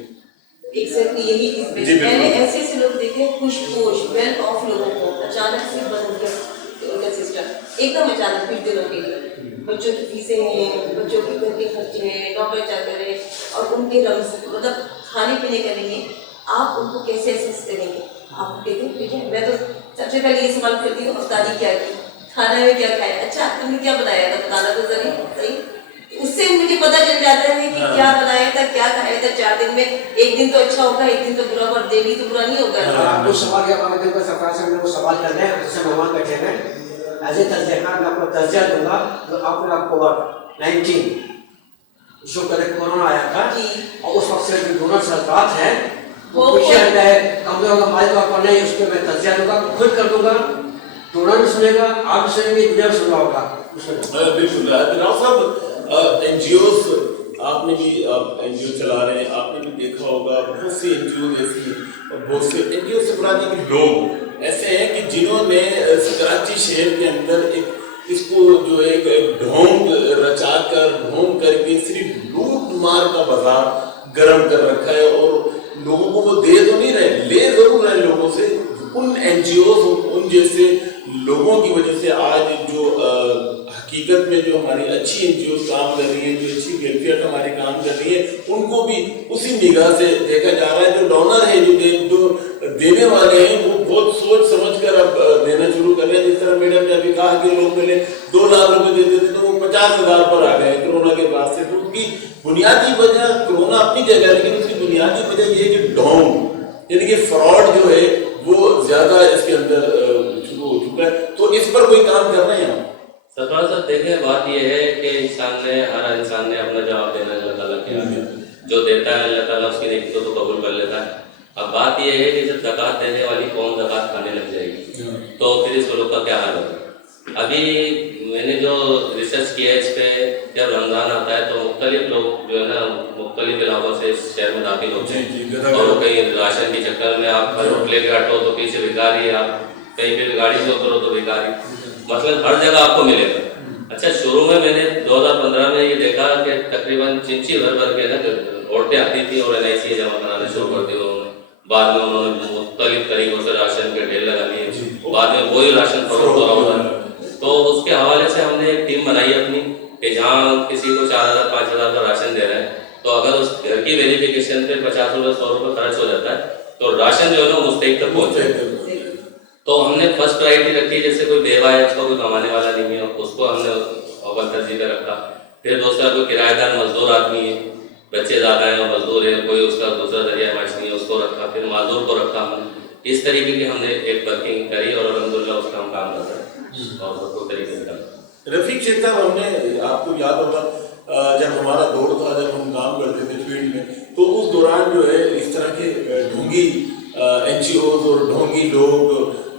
एग्जैक्टली यही जी, चीज बिल्कुल। मैंने ऐसे ऐसे लोग देखे खुशपोश वेल ऑफ लोगों को अचानक से बदल गया उनका सिस्टम, एकदम अचानक कुछ दिनों के लिए। बच्चों की फीसें हैं, बच्चों के घर के खर्चे हैं, नौकर चाकर है, और उनके मतलब खाने पीने का नहीं है। आप उनको कैसे असेस करेंगे? आप देखिए मैं तो सबसे पहले ये सवाल करती हूँ, उस्तादी क्या की, खाना में क्या खाया, अच्छा तुमने क्या बनाया था, बताना तो सही। उससे मुझे पता चल जाता है कि क्या बनाया था, क्या खाया था। 4 दिन में एक दिन तो अच्छा होगा, एक दिन तो बुरा, पर डेली तो बुरा नहीं होगा। आपको सवाल क्या बात है, सरकार से मेरे को सवाल करना है, जैसे मेहमान बैठे हैं, एज ए तर्जया खान मैं आपको तर्जया दूंगा। तो आपने आपको 19 जो पहले कोरोना आया था और उस वक्त से जो डोनर सरकार है वो पीछे हट गए, कमजोर होगा, हमारे तौर पर नहीं, उस पर मैं तर्जया दूंगा, खुद कर दूंगा। डोनर भी सुनेगा, आप भी सुनेंगे, दुनिया भी सुन रहा होगा। बिल्कुल राव साहब, एनजीओस आपने भी एनजीओ चला रहे हैं, आपने भी देखा होगा बहुत सी एनजीओ ऐसी और बहुत से एनजीओ से पुराने के लोग ऐसे हैं कि जिन्होंने कराची शहर के अंदर एक इसको जो है एक ढोंग रचा कर ढोंग करके सिर्फ लूट मार का बाजार गर्म कर रखा है, और लोगों को वो दे तो नहीं रहे, ले जरूर रहे लोगों से। उन एनजीओ उन जैसे लोगों की वजह से आज जो हकीकत में जो हमारी अच्छी एनजीओ काम कर रही है, जो अच्छी वेलफेयर हमारी काम कर रही है, उनको भी उसी निगाह से देखा जा रहा है। जो डोनर है, जो देने वाले हैं, वो बहुत सोच समझ कर अब देना शुरू कर रहे हैं। जिस तरह मैडम ने अभी कहा कि लोग पहले 2 लाख रुपए देते थे तो वो 50,000 पर आ गए कोरोना के बाद से। तो उसकी बुनियादी वजह कोरोना अपनी जगह, लेकिन उसकी बुनियादी वजह ये है कि ढोंग यानी कि फ्रॉड जो है वो ज्यादा इसके अंदर शुरू हो चुका है। तो इस पर कोई काम कर रहे हैं आप? सरकार साहब देखें, बात यह है कि हर इंसान ने अपना जवाब देना अल्लाह ताला के आगे, जो देता है अल्लाह ताला उसकी नेकी को तो कबूल कर लेता है। अब बात यह है कि जब ज़कात देने वाली कौम ज़कात खाने लग जाएगी तो फिर इस मुल्क का क्या हाल होगा। अभी मैंने जो रिसर्च किया है इस पर, जब रमज़ान आता है तो मुख्तलिफ लोग जो है ना मुख्तलिफ इलाकों से इस शहर में दाखिल होते हैं, और कहीं राशन के चक्कर में आप फलोट लेकर हटो तो पीछे भिखारी, आप कहीं पे गाड़ी से उतरो तो भिखारी, मतलब हर जगह आपको मिलेगा। अच्छा, शुरू में मैंने 2015 में ये देखा कि तकरीबन चिंची भर के ना औरतें आती थी और NIC जमा कराना शुरू कर दिया उन्होंने। बाद में उन्होंने मुख्तलिफ तरीकों से राशन के ढेर लगा लिए, बाद में वही राशन फरोख्त हो रहा है। तो उसके हवाले से हमने एक टीम बनाई अपनी कि जहाँ किसी को 4,000-5,000 का राशन दे रहे हैं तो अगर उस घर की वेरिफिकेशन पे 50 रुपये 100 रुपये खर्च हो जाता है तो राशन जो है ना मुस्तहिक तक पहुँचे। तो हमने फर्स्ट प्रायोरिटी रखी, जैसे कोई बेवा है, उसका कोई कमाने वाला नहीं है, उसको हमने अव्वल तरजीह पे रखा। फिर दूसरा कोई किराएदार मजदूर आदमी है, बच्चे ज़्यादा हैं और मजदूर है, कोई उसका दूसरा जरिया माश नहीं है, उसको रखा। फिर माजूर को रखा हमने। इस तरीके की हमने एक वर्किंग करी और अल्हम्दुलिल्लाह उसका हम काम कर रहे हैं और बहुत तरीके से काम। रफीक शेख साहब, हमने आपको याद होगा जब हमारा दौर था, जब हम काम करते थे फील्ड में, तो उस दौरान जो है इस तरह के ढोंगी NGOs और ढोंगी लोग,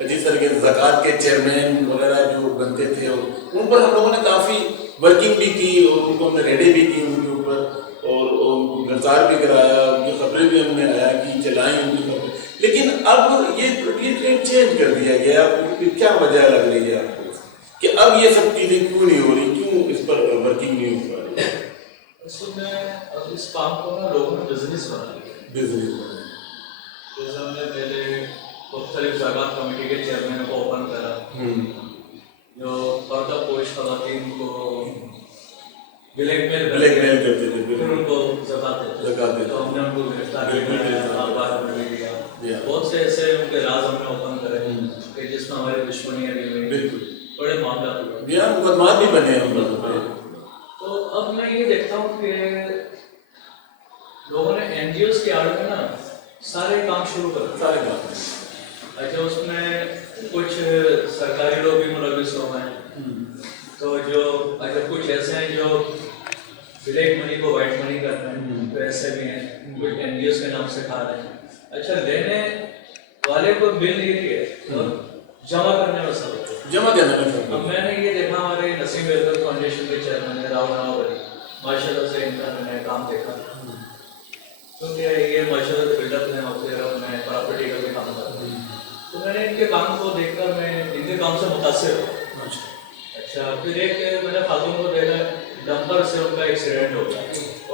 जिस तरह के ज़कात के चेयरमैन वगैरह जो बनते थे, उन पर हम लोगों ने काफ़ी वर्किंग भी की और उनको हमने रेडी भी की उनके ऊपर, और उनको गिरफ्तार भी कराया, उनकी खबरें भी हमने आया कि चलाई उनकी खबरें। लेकिन अब ये ट्रेंड चेंज कर दिया गया। क्या वजह लग रही है आपको कि अब ये सब चीज़ें क्यों नहीं हो रही, क्यों इस पर वर्किंग नहीं हो पा रही? इसमें अब इस काम को ना लोगों ने बिजनेस बना लिया। बिजनेस जैसे हमने पहले मुख्तलिफ ज़कात कमेटी के चेयरमैन को ओपन करा, जो पर्दा पोश खवातीन को ब्लैकमेल करते थे, फिर उनको ज़कात देते, तो हमने उनको गिरफ्तार किया। बहुत से ऐसे उनके राज हमने ओपन करे कि जिसमें हमारी दुश्मनियाँ भी हुई, बड़े मामला हुए, मुकदमा भी बने हम लोग। तो अब मैं ये देखता हूँ कि लोगों ने NGOs की आड़ में ना सारे काम शुरू कर दिए। सारे काम। अच्छा, उसमें कुछ सरकारी लोग भी मुलविस हो गए, तो जो अगर कुछ ऐसे हैं जो ब्लैक मनी को वाइट मनी कर रहे हैं, तो ऐसे भी हैं, कुछ एनजीओ के नाम से खा रहे हैं। अच्छा, लेने वाले को बिल नहीं दिए तो जमा करने में सब जमा देना है। अब मैंने ये देखा हमारे नसीम वेलफेयर फाउंडेशन के चेयरमैन है राव रावल, माशाल्लाह से इनका मैंने काम देखा, क्योंकि ये माशाल्लाह से बिल्डअप हैं और मैं प्रॉपर्टी का भी काम करता हूँ, तो मैंने इनके काम को देखकर मैं इनके काम से मुतासिर हूँ। अच्छा, फिर एक मैंने खातून को देखा, डंपर से उनका एक्सीडेंट हो गया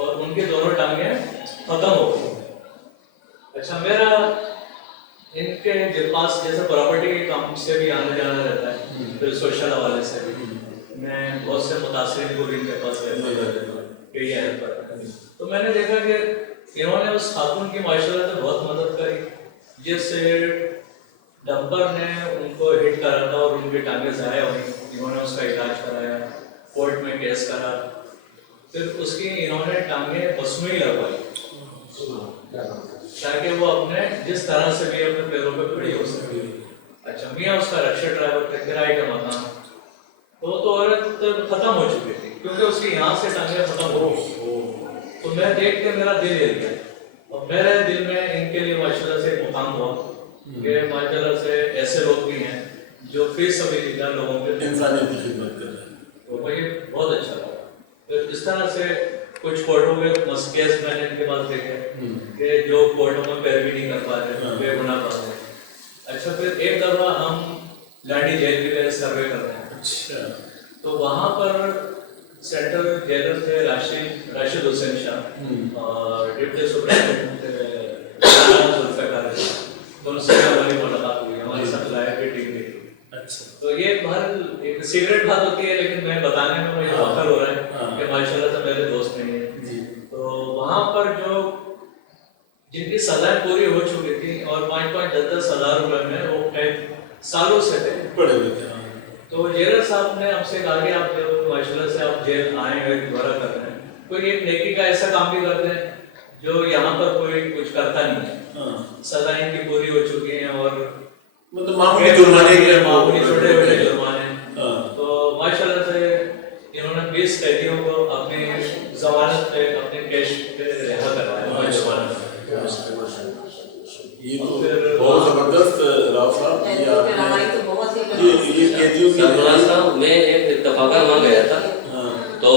और उनकी दोनों टांगें खत्म हो गई। अच्छा, मेरा इनके पास जैसे प्रॉपर्टी के काम से भी आने जाना रहता है, फिर सोशल हवाले से भी मैं बहुत से मुतासिर को भी इनके पास यही हेल्प करता है। तो मैंने देखा कि इन्होंने उस खातून की माशाल्लाह से बहुत मदद करी, जिससे डंपर ने उनको हिट करा था और उनकी टांगें ज़ाया हुई, इन्होंने उसका इलाज कराया, कोर्ट में केस करा, फिर उसकी इन्होंने टांगें बस में ही लगवाई ताकि वो अपने जिस तरह से भी अपने पैरों पे खड़ी हो सके। अच्छा, मियाँ उसका रक्षा ड्राइवर थे, किराए का मकान, तो औरत खत्म हो चुकी थी क्योंकि उसकी यहाँ से टांगें खत्म हो गई। तो मैं देख के मेरा दिल हिल गया और मेरे दिल में इनके लिए माशाल्लाह से एक मुकाम हुआ कि माशाल्लाह से ऐसे लोग भी हैं जो फी सबिलिल्लाह लोगों के इंसानियत की खिदमत कर रहे हैं, तो मुझे बहुत अच्छा लगा। तो इस तरह से कुछ कोर्टों में केस मैंने इनके पास देखे कि जो कोर्टों में पैरवी नहीं कर पा रहे, बेगुनाह पा रहे। अच्छा, फिर एक दफा हम लाडी जेल में सर्वे कर रहे हैं। अच्छा, तो वहाँ पर सेंट्रल जेलर थे राशिद हुसैन शाह और डिप्टी सुप्रिंटेंडेंट जुल्फ़िकार, तो उनसे हमारी मुलाकात हुई, हमारी साथ लाया की टीम भी। अच्छा, तो ये बाहर एक सीक्रेट बात होती है, लेकिन मैं बताने में मुझे फख्र हो रहा है कि माशाल्लाह से मेरे दोस्त नहीं है। तो वहाँ पर जो जिनकी सजाएं पूरी हो चुकी थी और 5-10 हज़ार रुपए में वो कैद सालों से थे, पड़े हुए थे, तो जेलर साहब ने हमसे कहा कि आप जब माशाल्लाह से आप जेल आए हैं, दोबारा कर रहे हैं, कोई एक नेकी का ऐसा काम भी करते हैं जो यहाँ पर कोई कुछ करता नहीं है, सजाएं इनकी पूरी हो चुकी हैं और मतलब मामूली जुर्माने के मामूली छोटे-छोटे जुर्माने। तो माशाल्लाह से इन्होंने 20 कैदियों को अपनी जमानत पे, अपने कैश पे रिहा करवाया। ये तो बहुत जबरदस्त राव साहब, ये आपने ये कैदियों की मैं एक इत्तफाकन वहाँ गया था, तो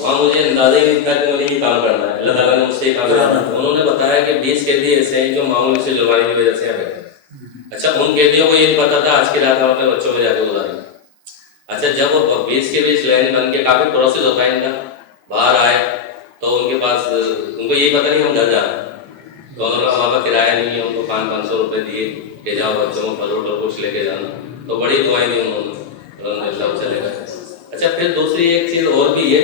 वहाँ मुझे अंदाजा ही नहीं था कि मुझे ये काम करना है, अल्लाह ताला ने मुझसे काम कराना था। उन्होंने बताया कि 20 कैदी ऐसे हैं जो मामूली से जुर्माने की वजह से यहाँ बैठे। अच्छा, उन कैदियों को ये नहीं पता था आज की रात हम अपने बच्चों में जाके गुजारेंगे। अच्छा, जब वो 20 के 20 लाइन बन के काफी प्रोसेस होता है इनका, बाहर आए तो उनके पास उनको यही पता नहीं हम घर जा रहे हैं, तो उन्होंने वहाँ पर किराया नहीं है, उनको 500-500 रुपये दिए कि जाओ बच्चों को फल और कुछ लेके जाना, तो बड़ी दुआएं दी उन्होंने, सब चले गए। अच्छा, फिर दूसरी एक चीज़ और भी है,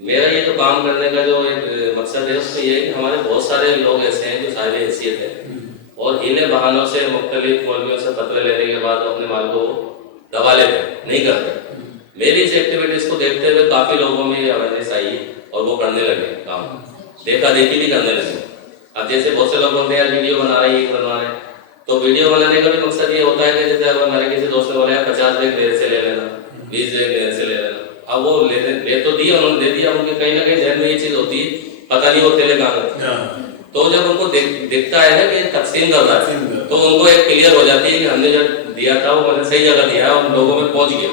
मेरा ये जो काम करने का जो एक मकसद है उसमें ये है कि हमारे बहुत सारे लोग ऐसे हैं जो साहिब हैसियत है और हीले बहानों से मुख्तलिफ मौलवियों से फतवे लेने के बाद अपने माल को दबा लेते हैं, नहीं करते। मेरी इस एक्टिविटीज को देखते हुए काफी लोगों में अवेयरनेस आई और वो करने लगे काम, देखा देखी भी करने लगे। अब जैसे बहुत से लोग बोलते हैं वीडियो बना रहे हैं, ये बनवा रहे हैं, तो वीडियो बनाने का भी मकसद ये होता है कि जैसे अगर मेरे किसी दोस्त ने बोला 50 बैग मेरे से ले लेना, 20 बैग मेरे से ले लेना, अब वो ले तो दिया, उन्होंने दे दिया, उनके कहीं ना कहीं ध्यान में ये चीज होती है, पता नहीं वो तेले कहाँ। तो जब उनको दिखता है कि तकसीम कर रहा है, तो उनको एक क्लियर हो जाती है कि हमने जो दिया था वो मैंने सही जगह दिया है और लोगों में पहुंच गया।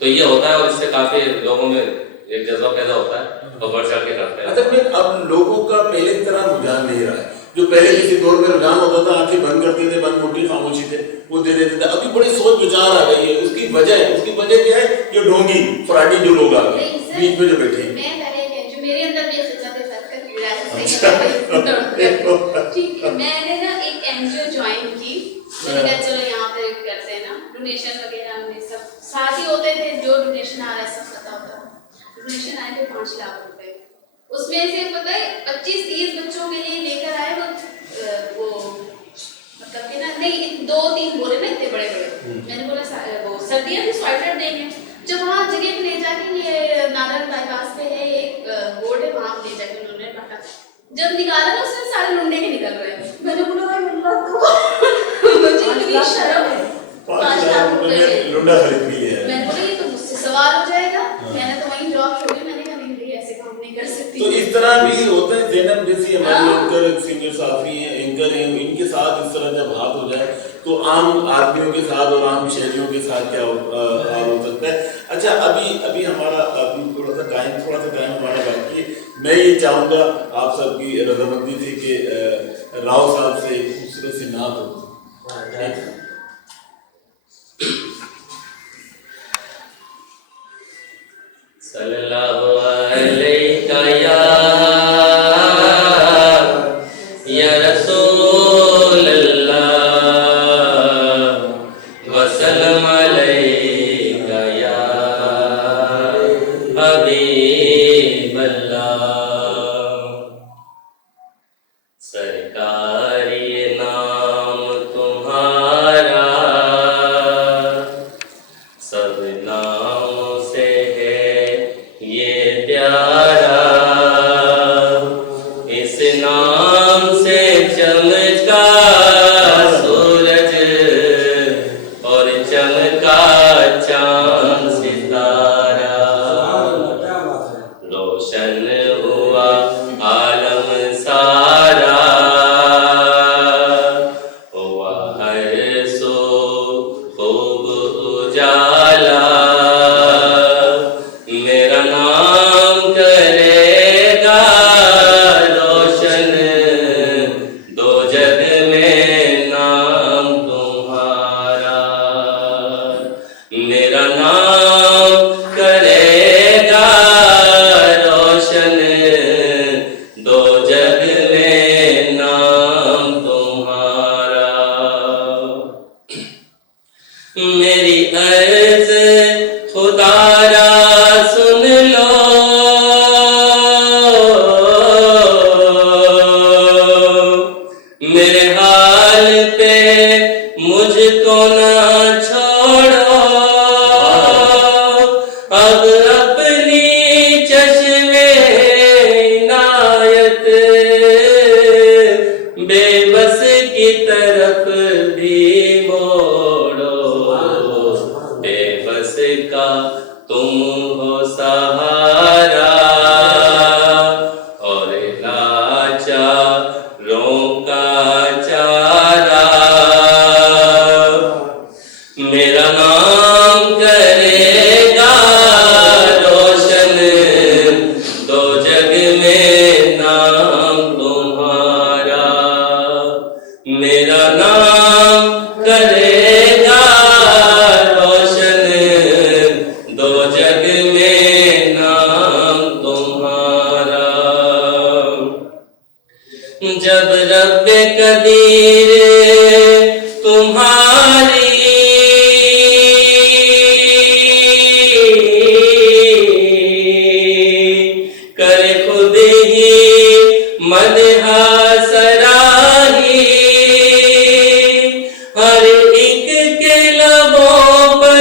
तो ये होता है और इससे काफी लोगों में एक जज्बा पैदा होता है और बढ़ चढ़ के करते हैं। अच्छा, फिर अब लोगों का पहले की तरह रुझान नहीं रहा है, जो पहले किसी दौर में रुझान होता था, आंखें बंद करते थे, बंद मोटी खामोशी थे, वो दे देते थे। अभी बड़ी सोच विचार आ गई है, उसकी वजह क्या है? ये ढोंगी फराडी जो लोग आ गए बीच में जो बैठे हैं। मैं पहले जो मेरे अंदर भी ठीक है, मैंने ना एक एनजीओ ज्वाइन की, मैंने कहा चलो यहाँ पे करते हैं ना, डोनेशन वगैरह हमने सब साथ ही होते थे, जो डोनेशन आ रहा है सब पता होता है। डोनेशन आए थे 5 लाख रुपए, उसमें से पता है 25-30 बच्चों के लिए लेकर आए वो मतलब कि ना नहीं 2-3 बोरे ना इतने बड़े बड़े, मैंने बोला वो सर्दियाँ थी स्वेटर देंगे, जब वहाँ जगह पे ले जाके ये नादर बाईपास पे है एक बोर्ड है, वहाँ ले जाके उन्होंने पटा, जब निकाला ना उसमें सारे लुंडे के निकल रहे हैं। मैंने बोला भाई मुझे इतनी शर्म है, 5 लाख रुपए लुंडा खरीद लिया है। मैंने बोला ये तो मुझसे सवाल हो जाएगा, صحافی ہیں, اینکر ہیں, ان کے ساتھ اس طرح جب ہاتھ ہو جائے تو عام آدمیوں کے ساتھ اور عام شہریوں کے ساتھ کیا حال ہو سکتا ہے. اچھا ابھی ہمارا تھوڑا سا ٹائم ہمارا باقی ہے. میں یہ چاہوں گا آپ سب کی رضامندی سے کہ راؤ صاحب سے ایک خوبصورت سی نعت ہو. صلی اللہ علیہ یا رسول اللہ وسلم علیہ یا حبیب اللہ. سرکاری نام تمہارا سب ناموں سے ہے یہ پیارا. اس نام سے چمکا سورج اور چمکا چاند ستارہ. روشن ہوا عالم سارا, ہوا ہر سو خوب اجالا. میرا نام کرے گا روشن دو جگ میں نام تمہارا. میرا نام کرے گا روشن دو جگ میں نام تمہارا. میری عرض خدا را سن لو, میرے حال پہ مجھ کو نہ چھوڑو. اب اپنی چشم عنایت بے بس کی طرف بھی موڑو. بے بس کا تم ہو سہارا اور لاچاروں کا چارہ. میرا نام کرے گا روشن دو جگ میں نام تمہارا. میرا نام کرے گا روشن دو جگ میں نام تمہارا. جب رب قدیر تمہاری کرے خود ہی مدح سراہی, ہر ایک کے لبوں پر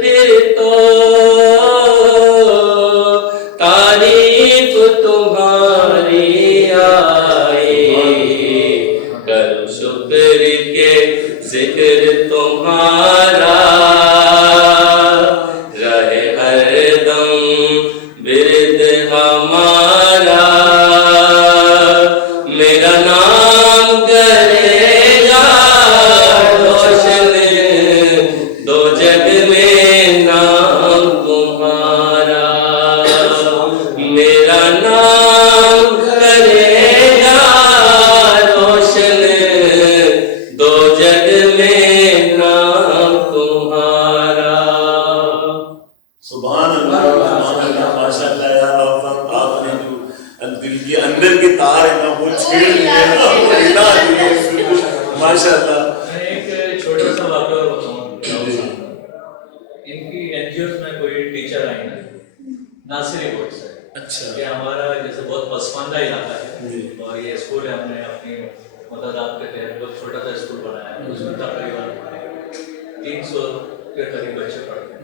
پھر تو تعریف تمہاری آئی. کرو شکر کے ذکر تمہارا رہے ہر دم ورد ہمارا. میرا نام کرے گا روشن دو جگ میں نام تمہارا. میرا نام کرے گا روشن دو جگ میں نام تمہارا. سبحان اللہ, ماشاء اللہ یار راؤ صاحب, آپ نے جو دل کے اندر کے تار ہیں نا وہ چھیڑ لیے ماشاء اللہ. میں ایک چھوٹا سا واقعہ اور بتاؤں. ان کی این جی اوز میں کوئی ٹیچر آئی نا ناصری بورڈ سے. اچھا, یہ ہمارا جیسے بہت پسماندہ علاقہ ہے اور یہ اسکول ہے, ہم نے اپنی مدد کے تحت بہت چھوٹا سا اسکول بنایا ہے. اس میں تقریباً 300 کے قریب بچے پڑھتے ہیں.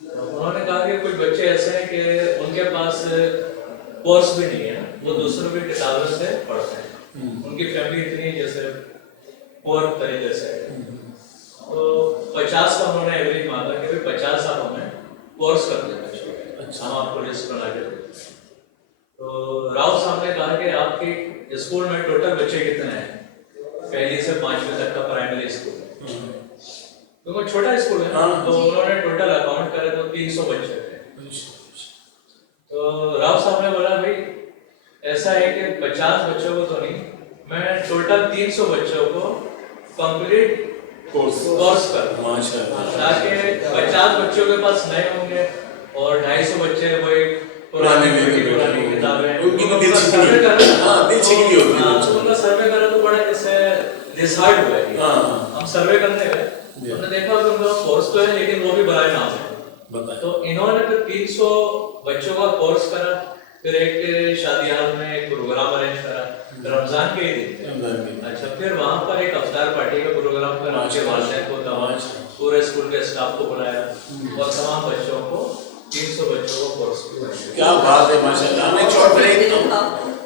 انہوں نے کہا کہ کچھ بچے ایسے ہیں کہ ان کے پاس کورس بھی نہیں ہے, وہ دوسروں کی کتابوں سے پڑھتے ہیں. ان کی فیملی اتنی جیسے پور طریقے سے ہے, تو 50 کا انہوں نے ایوریج مانگا کہ 50 آپ ہمیں کورس کر دیں, ہم آپ کو لسٹ بنا کے دیں. تو راؤ صاحب نے کہا کہ آپ کی स्कूल में टोटल बच्चे कितने हैं, 1 से 5वीं तक का प्राइमरी स्कूल है, क्योंकि छोटा स्कूल है, तो उन्होंने टोटल अकाउंट करे तो 300 बच्चे थे। तो राव साहब ने बोला भाई ऐसा है कि 50 बच्चों को तो नहीं, मैं टोटल 300 बच्चों को कंप्लीट कोर्स कर, ताकि 50 बच्चों के पास नए होंगे और 250 बच्चे वही पुरानी किताबें, उनका सर्वे करा तो बड़ा जैसे डिसाइड हुआ है। हम सर्वे करने गए, हमने देखा कि उनका कोर्स तो है लेकिन वो भी बड़ा नाम है, तो इन्होंने फिर 300 बच्चों का कोर्स करा, फिर एक शादी हाल में एक प्रोग्राम अरेंज करा रमजान के ही दिन। अच्छा, फिर वहाँ पर एक अफ्तार पार्टी का प्रोग्राम करा, उनके वालिदैन को, तमाम पूरे स्कूल के स्टाफ को बुलाया और तमाम बच्चों को 300 बच्चों को कोर्स किया। क्या बात है, माशाल्लाह। हमें शॉर्ट ब्रेक,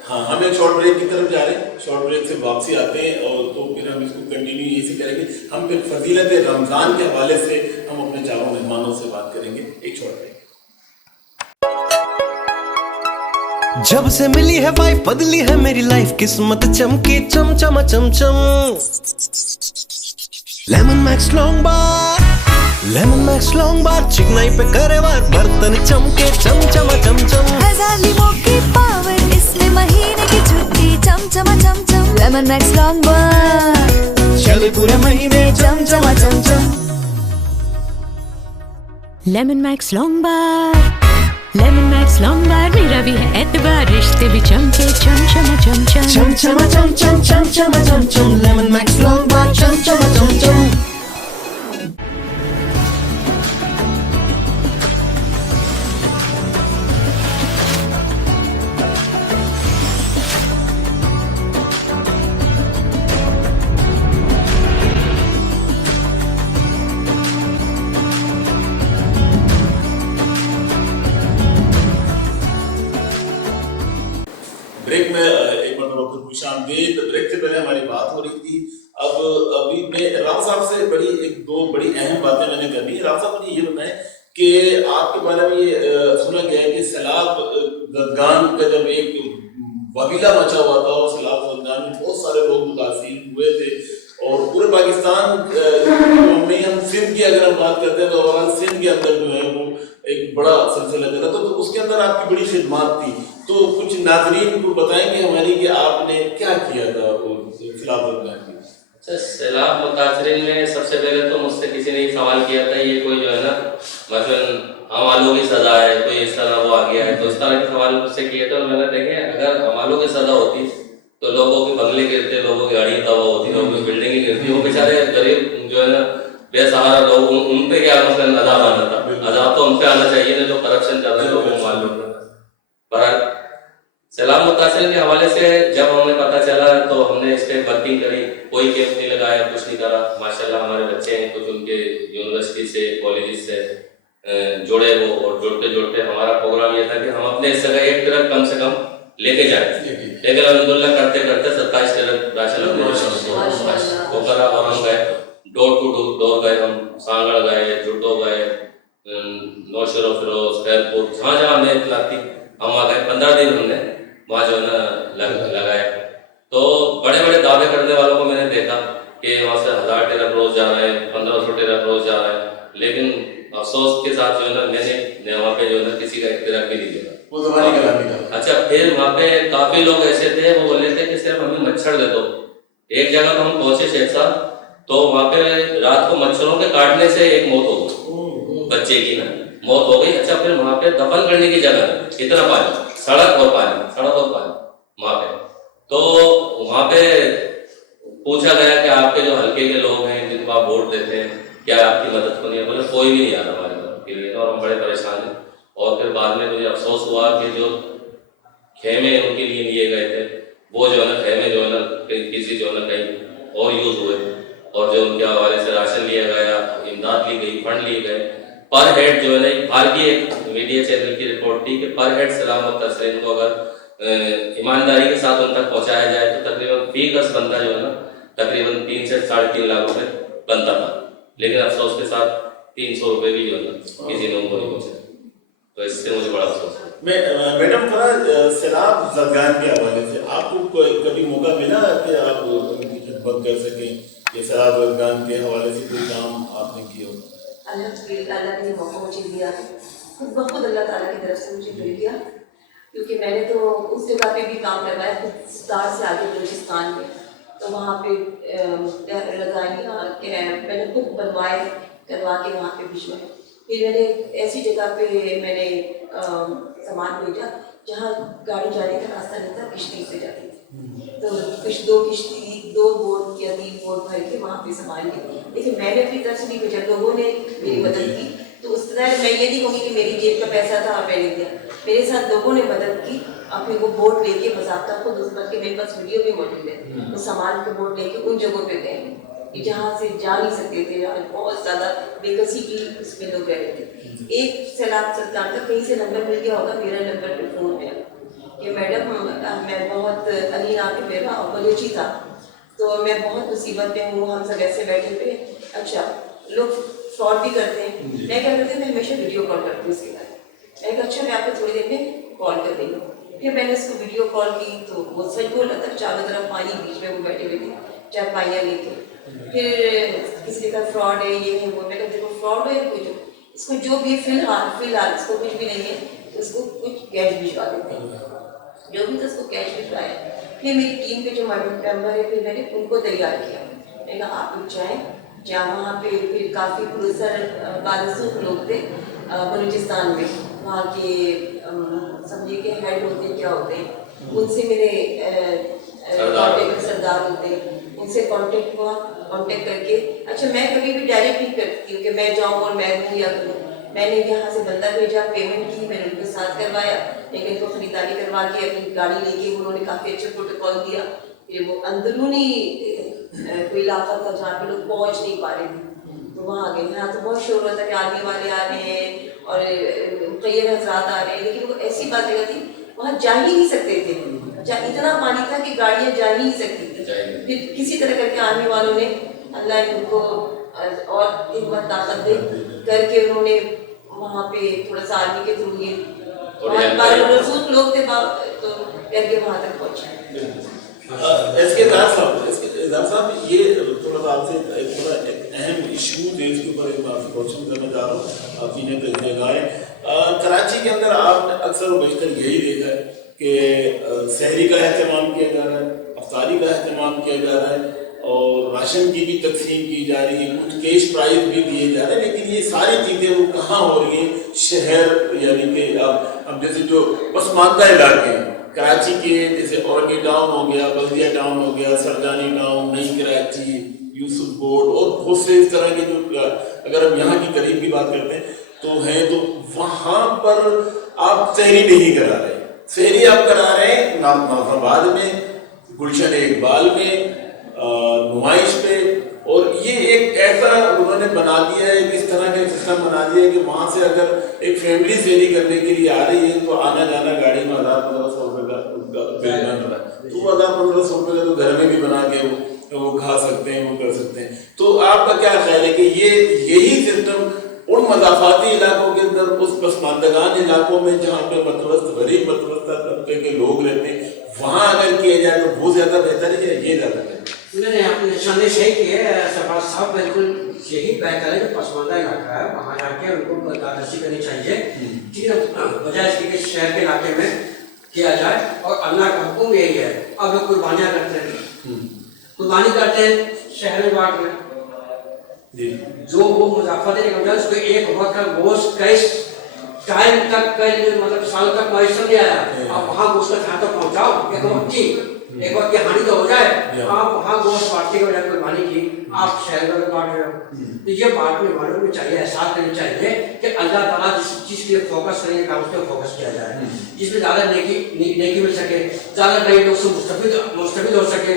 हमें शॉर्ट ब्रेक की तरफ जा रहे हैं, शॉर्ट ब्रेक से वापसी आते हैं और तो फिर हम इसको कंटिन्यू इसी करेंगे। हम फिर फजीलत रमजान के हवाले से हम अपने चारों मेहमानों से बात करेंगे। एक शॉर्ट ब्रेक। जब से मिली है वाइफ बदली है मेरी लाइफ, किस्मत चमकी चम चम चम चम। लेमन मैक्स लॉन्ग बार, लेमन मैक्स लॉन्ग बार, चिकनाई पे करे वार, बर्तन चमके चम चम चम चम। 1000 लीमों की पावर, इसमें महीने की छुट्टी चम चम चम चम। लेमन मैक्स लॉन्ग बार, चले पूरे महीने चम चम चम चम। लेमन मैक्स लॉन्ग बार, लेमन मैक्स लॉन्ग बार, मेरा भी है एतबार, रिश्ते भी चमके चम चम चम चम चम चम चम चम चम चम चम चम। लेमन मैक्स लॉन्ग बार, चम चम चम चम। ब्रेक में एक मतलब आपको खुशामदीद। ब्रेक से पहले हमारी बात हो रही थी, अब अभी मैं राव साहब से दो बड़ी अहम बातें मैंने करनी है। राव साहब मुझे ये बताएं कि आपके बारे में ये सुना गया है कि सैलाब जदगान का जब एक वबीला मचा हुआ था और सैलाब जदगान में बहुत सारे लोग मुतासिर हुए थे और पूरे पाकिस्तान में हम सिंध की अगर हम बात करते हैं तो ओवरऑल सिंध के अंदर जो है वो एक बड़ा सिलसिला चला था, तो उसके अंदर आपकी बड़ी खिदमत थी। तो कुछ नाज़रीन को बताएंगे हमारी कि आपने क्या किया था सैलाब जदगान की। अच्छा, सैलाब मुतासरीन में सबसे पहले तो मुझसे किसी ने सवाल किया था ये कोई जो है ना मतलब हमालों की सजा है, कोई इस तरह वो आ गया है, तो इस तरह के सवाल मुझसे किए थे। और मैंने देखे अगर हमालों की सजा होती तो लोगों के बंगले गिरते, लोगों की गाड़ियाँ तबाह होती, लोगों की बिल्डिंगें गिरती, वो बेचारे गरीब जो है ना बेसहारा लोग, उन पे क्या मतलब अजाब आना था। अजाब तो उन पे आना चाहिए ना जो करप्शन कर रहे हैं लोगों को मालूम है। पर सैलाब मुतासरीन के हवाले से जब हमें पता चला तो हमने इस पर वर्किंग करी, कोई कैंप नहीं लगाया, कुछ नहीं करा। माशाल्लाह हमारे बच्चे हैं, कुछ उनके यूनिवर्सिटी से कॉलेज से जुड़े वो, और जुड़ते जुड़ते हमारा प्रोग्राम ये था कि हम अपने इस जगह एक ट्रक कम से कम लेके जाए। लेकिन अल्हम्दुलिल्लाह करते करते 27 ट्रक राशन वो करा और हम गए डोर टू डोर गए, हम सांगड़ गए, जुड्डो गए, नौशेरो फिरोज, खैरपुर, जहाँ जहाँ हमें इतला थी हम वहाँ गए। 15 दिन हमने वहाँ जो है ना लगाया। तो बड़े बड़े दावे करने वालों को मैंने देखा कि वहाँ से 1000 ट्रक रोज जा रहे हैं, 1500 ट्रक रोज जा रहे हैं, लेकिन अफसोस के साथ जो है ना मैंने वहाँ पे जो है ना किसी का एक ट्रक भी नहीं देखा। अच्छा, फिर वहाँ पे काफी लोग ऐसे थे वो बोले थे कि सिर्फ हमें मच्छर दे दो। एक जगह तो हम पहुंचे शेख साहब, तो वहाँ पे रात को मच्छरों के काटने से एक मौत हो गई, बच्चे की ना मौत हो गई। अच्छा, फिर वहाँ पे दफन करने की जगह इतना पानी, सड़क और पानी वहाँ पे। तो वहाँ पे पूछा गया कि आपके जो हल्के के लोग हैं जिनको आप वोट देते हैं क्या आपकी मदद को नहीं है? बोले कोई भी नहीं आ रहा हमारी मदद के लिए, और हम बड़े परेशान हैं। और फिर बाद में मुझे अफसोस हुआ कि जो खेमे उनके लिए लिए गए थे वो जो है ना खेमे जो है ना किसी जो है ना कहीं और यूज हुए, और जो उनके हवाले से राशन लिया गया, इमदाद ली गई, फंड लिए गए। पर हेड जो है ना भारतीय एक मीडिया चैनल की रिपोर्ट थी कि पर हेड सैलाब मुतासरीन को अगर ईमानदारी के साथ उन तक पहुंचाया जाए तो तकरीबन फी गज बंदा जो है ना तकरीबन 3 से 3.5 लाख रुपए बनता था। लेकिन अफसोस के साथ 300 रुपए भी जो है ना किसी ने उनको नहीं पहुंचाया। तो इससे मुझे बड़ा अफसोस है। मैडम थोड़ा सैलाब ज़दगान के हवाले से आपको कभी मौका मिला कि आप उनकी खिदमत कर सकें, ये सैलाब ज़दगान के हवाले से कोई काम आपने किया हो? अल्हम्दुलिल्लाह अल्लाह ने मौका मुझे दिया है, खुद ब खुद अल्लाह ताला की तरफ से मुझे मिल गया, क्योंकि मैंने तो उस जगह पे भी काम करवाया खुद स्टार से आगे बलूचिस्तान में, तो वहाँ पे लगाई मैंने खुद बनवाए करवा के वहाँ पे भिजवाए। फिर मैंने ऐसी जगह पे मैंने सामान भेजा जहाँ गाड़ी जाने का रास्ता नहीं था, किश्ती से जाती थी, तो दो बोट या 3 बोट भर के वहाँ पे सामान गए, लेकिन मैंने अपनी तरफ से नहीं भेजा, लोगों ने मेरी मदद की। तो उस तरह मैं ये नहीं कहूँगी कि मेरी जेब का पैसा था मैंने दिया, मेरे साथ लोगों ने मदद की, अपनी वो बोट लेके मजाकता खुद उस पर के मेरे पास वीडियो भी मौजूद है, वो सामान के बोट लेके उन जगहों पे गए जहाँ से जा नहीं सकते थे, बहुत ज़्यादा बेकसी की उसमें लोग रह रहे थे। एक सैलाब सरकार का कहीं से नंबर मिल गया होगा, मेरा नंबर पे फ़ोन है कि मैडम मैं बहुत अली नाम पे मेरा बलूची था, तो मैं बहुत मुसीबत में हूँ, हम सब ऐसे बैठे थे। अच्छा, लोग फ्रॉड भी करते हैं, मैं क्या करती हूँ, मैं हमेशा वीडियो कॉल करती हूँ उसके बाद, मैं कहा अच्छा मैं आपको थोड़ी देर में कॉल कर देंगी। फिर मैंने उसको वीडियो कॉल की तो वो सच बोल रहा था, चारों तरफ पानी, बीच में वो बैठे हुए थे चारपाइयाँ लेके। फिर किसी ने कहा फ्रॉड है, ये है वो, मैं कहती देखो फ्रॉड है कोई, जो इसको जो भी फिलहाल इसको कुछ भी नहीं है, तो इसको कुछ कैश भिजवा देते हैं, जो भी था उसको कैश भिजवाया। फिर मेरी टीम के जो मेंबर है, फिर मैंने उनको तैयार किया, मैंने कहा आप लोग जाएँ, जहाँ वहाँ पे फिर काफ़ी पुलिसर 1200 लोग थे बलूचिस्तान में, वहाँ के समझिए के हेड होते हैं, क्या होते हैं, उनसे मेरे सरदार होते हैं, उनसे कांटेक्ट करके, अच्छा मैं कभी भी डायरेक्ट नहीं करती हूँ कि मैं जाऊँ और मैं दूँ या करूँ, मैंने यहाँ से बंदा भेजा, पेमेंट की, मैंने उनके साथ करवाया, लेकिन तो खरीदारी करवा के अपनी गाड़ी लेके उन्होंने काफ़ी अच्छा प्रोटोकॉल दिया। फिर वो अंदरूनी कोई इलाका था जहाँ पे लोग पहुँच नहीं पा रहे थे, तो वहाँ आ गए। यहाँ तो बहुत शोर होता था कि आर्मी वाले आ रहे हैं और कई हजरात आ रहे हैं, लेकिन वो ऐसी बात जगह थी वहाँ जा ही नहीं सकते थे, इतना पानी था कि गाड़ियाँ जा ही नहीं सकती थी। फिर किसी तरह करके आर्मी वालों ने, अल्लाह उनको और हिम्मत ताकत दे करके, उन्होंने वहाँ पे थोड़ा सा आर्मी के थ्रू ये लोग थे तो करके वहाँ तक पहुँचे। एजाज साहब, ये थोड़ा सा आपसे एक अहम इशू देश के ऊपर एक आपसे क्वेश्चन करना चाह रहा हूँ, आप चीज़ें करिएगा है। कराची के अंदर आपने अक्सर बेशतर यही देखा है कि सहरी का अहतमाम किया जा रहा है, अफ्तारी का अहतमाम किया जा रहा है, और राशन की भी तकसीम की जा रही है, कुछ कैश प्राइज भी दिए जा रहे हैं, लेकिन ये सारी चीज़ें वो कहाँ हो रही हैं? शहर, यानी कि अब जैसे जो पसमानदा इलाके हैं कराची के, जैसे औरंगी टाउन हो गया, बल्दिया टाउन हो गया, सरदानी टाउन, नई कराची, यूसुफ बोर्ड और बहुत से इस तरह के जो, अगर हम यहाँ की करीब की बात करते हैं तो हैं, तो वहाँ पर आप सहरी नहीं करा रहे, सहरी आप करा रहे हैं नाज़ाबाद में, गुलशन इकबाल में, नुमाइश पे, और ये एक ऐसा उन्होंने बना दिया है, इस तरह का सिस्टम बना दिया है कि वहाँ से अगर एक फैमिली सहरी करने के लिए आ रही है तो आना जाना गाड़ी में 1000-1500 रुपये का बिल बन रहा है, तो 1000-1500 रुपये का तो घर में भी बना के वो खा सकते हैं, वो कर सकते हैं। तो आपका क्या ख्याल है कि यही सिस्टम उन मज़ाफ़ाती इलाकों के अंदर, उस पसमानदगान इलाकों में जहाँ पे मतवस्त गरीब मतवस्ता तबके के लोग रहते हैं, वहाँ अगर किया जाए तो बहुत ज़्यादा बेहतर है, ये ज़्यादा बेहतर? मैंने अपने संदेश यही किए सरफराज साहब, बिल्कुल यही बेहतर है, जो पसमानदा इलाका है वहाँ जाके उनको बर्दाश्ती करनी चाहिए, ठीक है, बजाय इसके कि शहर के इलाके में किया जाए। और अल्लाह का हुक्म यही है, अब लोग कुर्बानियाँ करते हैं, कुर्बानी करते हैं शहर बाग में, जो वो मुजाफा देने का उसको एक वक्त का गोश्त कैश टाइम तक, कई मतलब साल तक मैसर नहीं आया, आप वहाँ गोश्त का जहाँ तक पहुँचाओ, एक वक्त की हानि तो हो जाए, आप वहाँ गोश्त बांटने के बजाय कुर्बानी की, आप शहर में बांट रहे हो। तो ये बांटने वालों को चाहिए, एहसास करनी चाहिए कि अल्लाह ताला जिस चीज़ के लिए फोकस करेंगे काम उस पर फोकस किया जाए, जिसमें ज़्यादा नेकी मिल सके, ज़्यादा गरीब लोग से मुस्तफिद हो सके।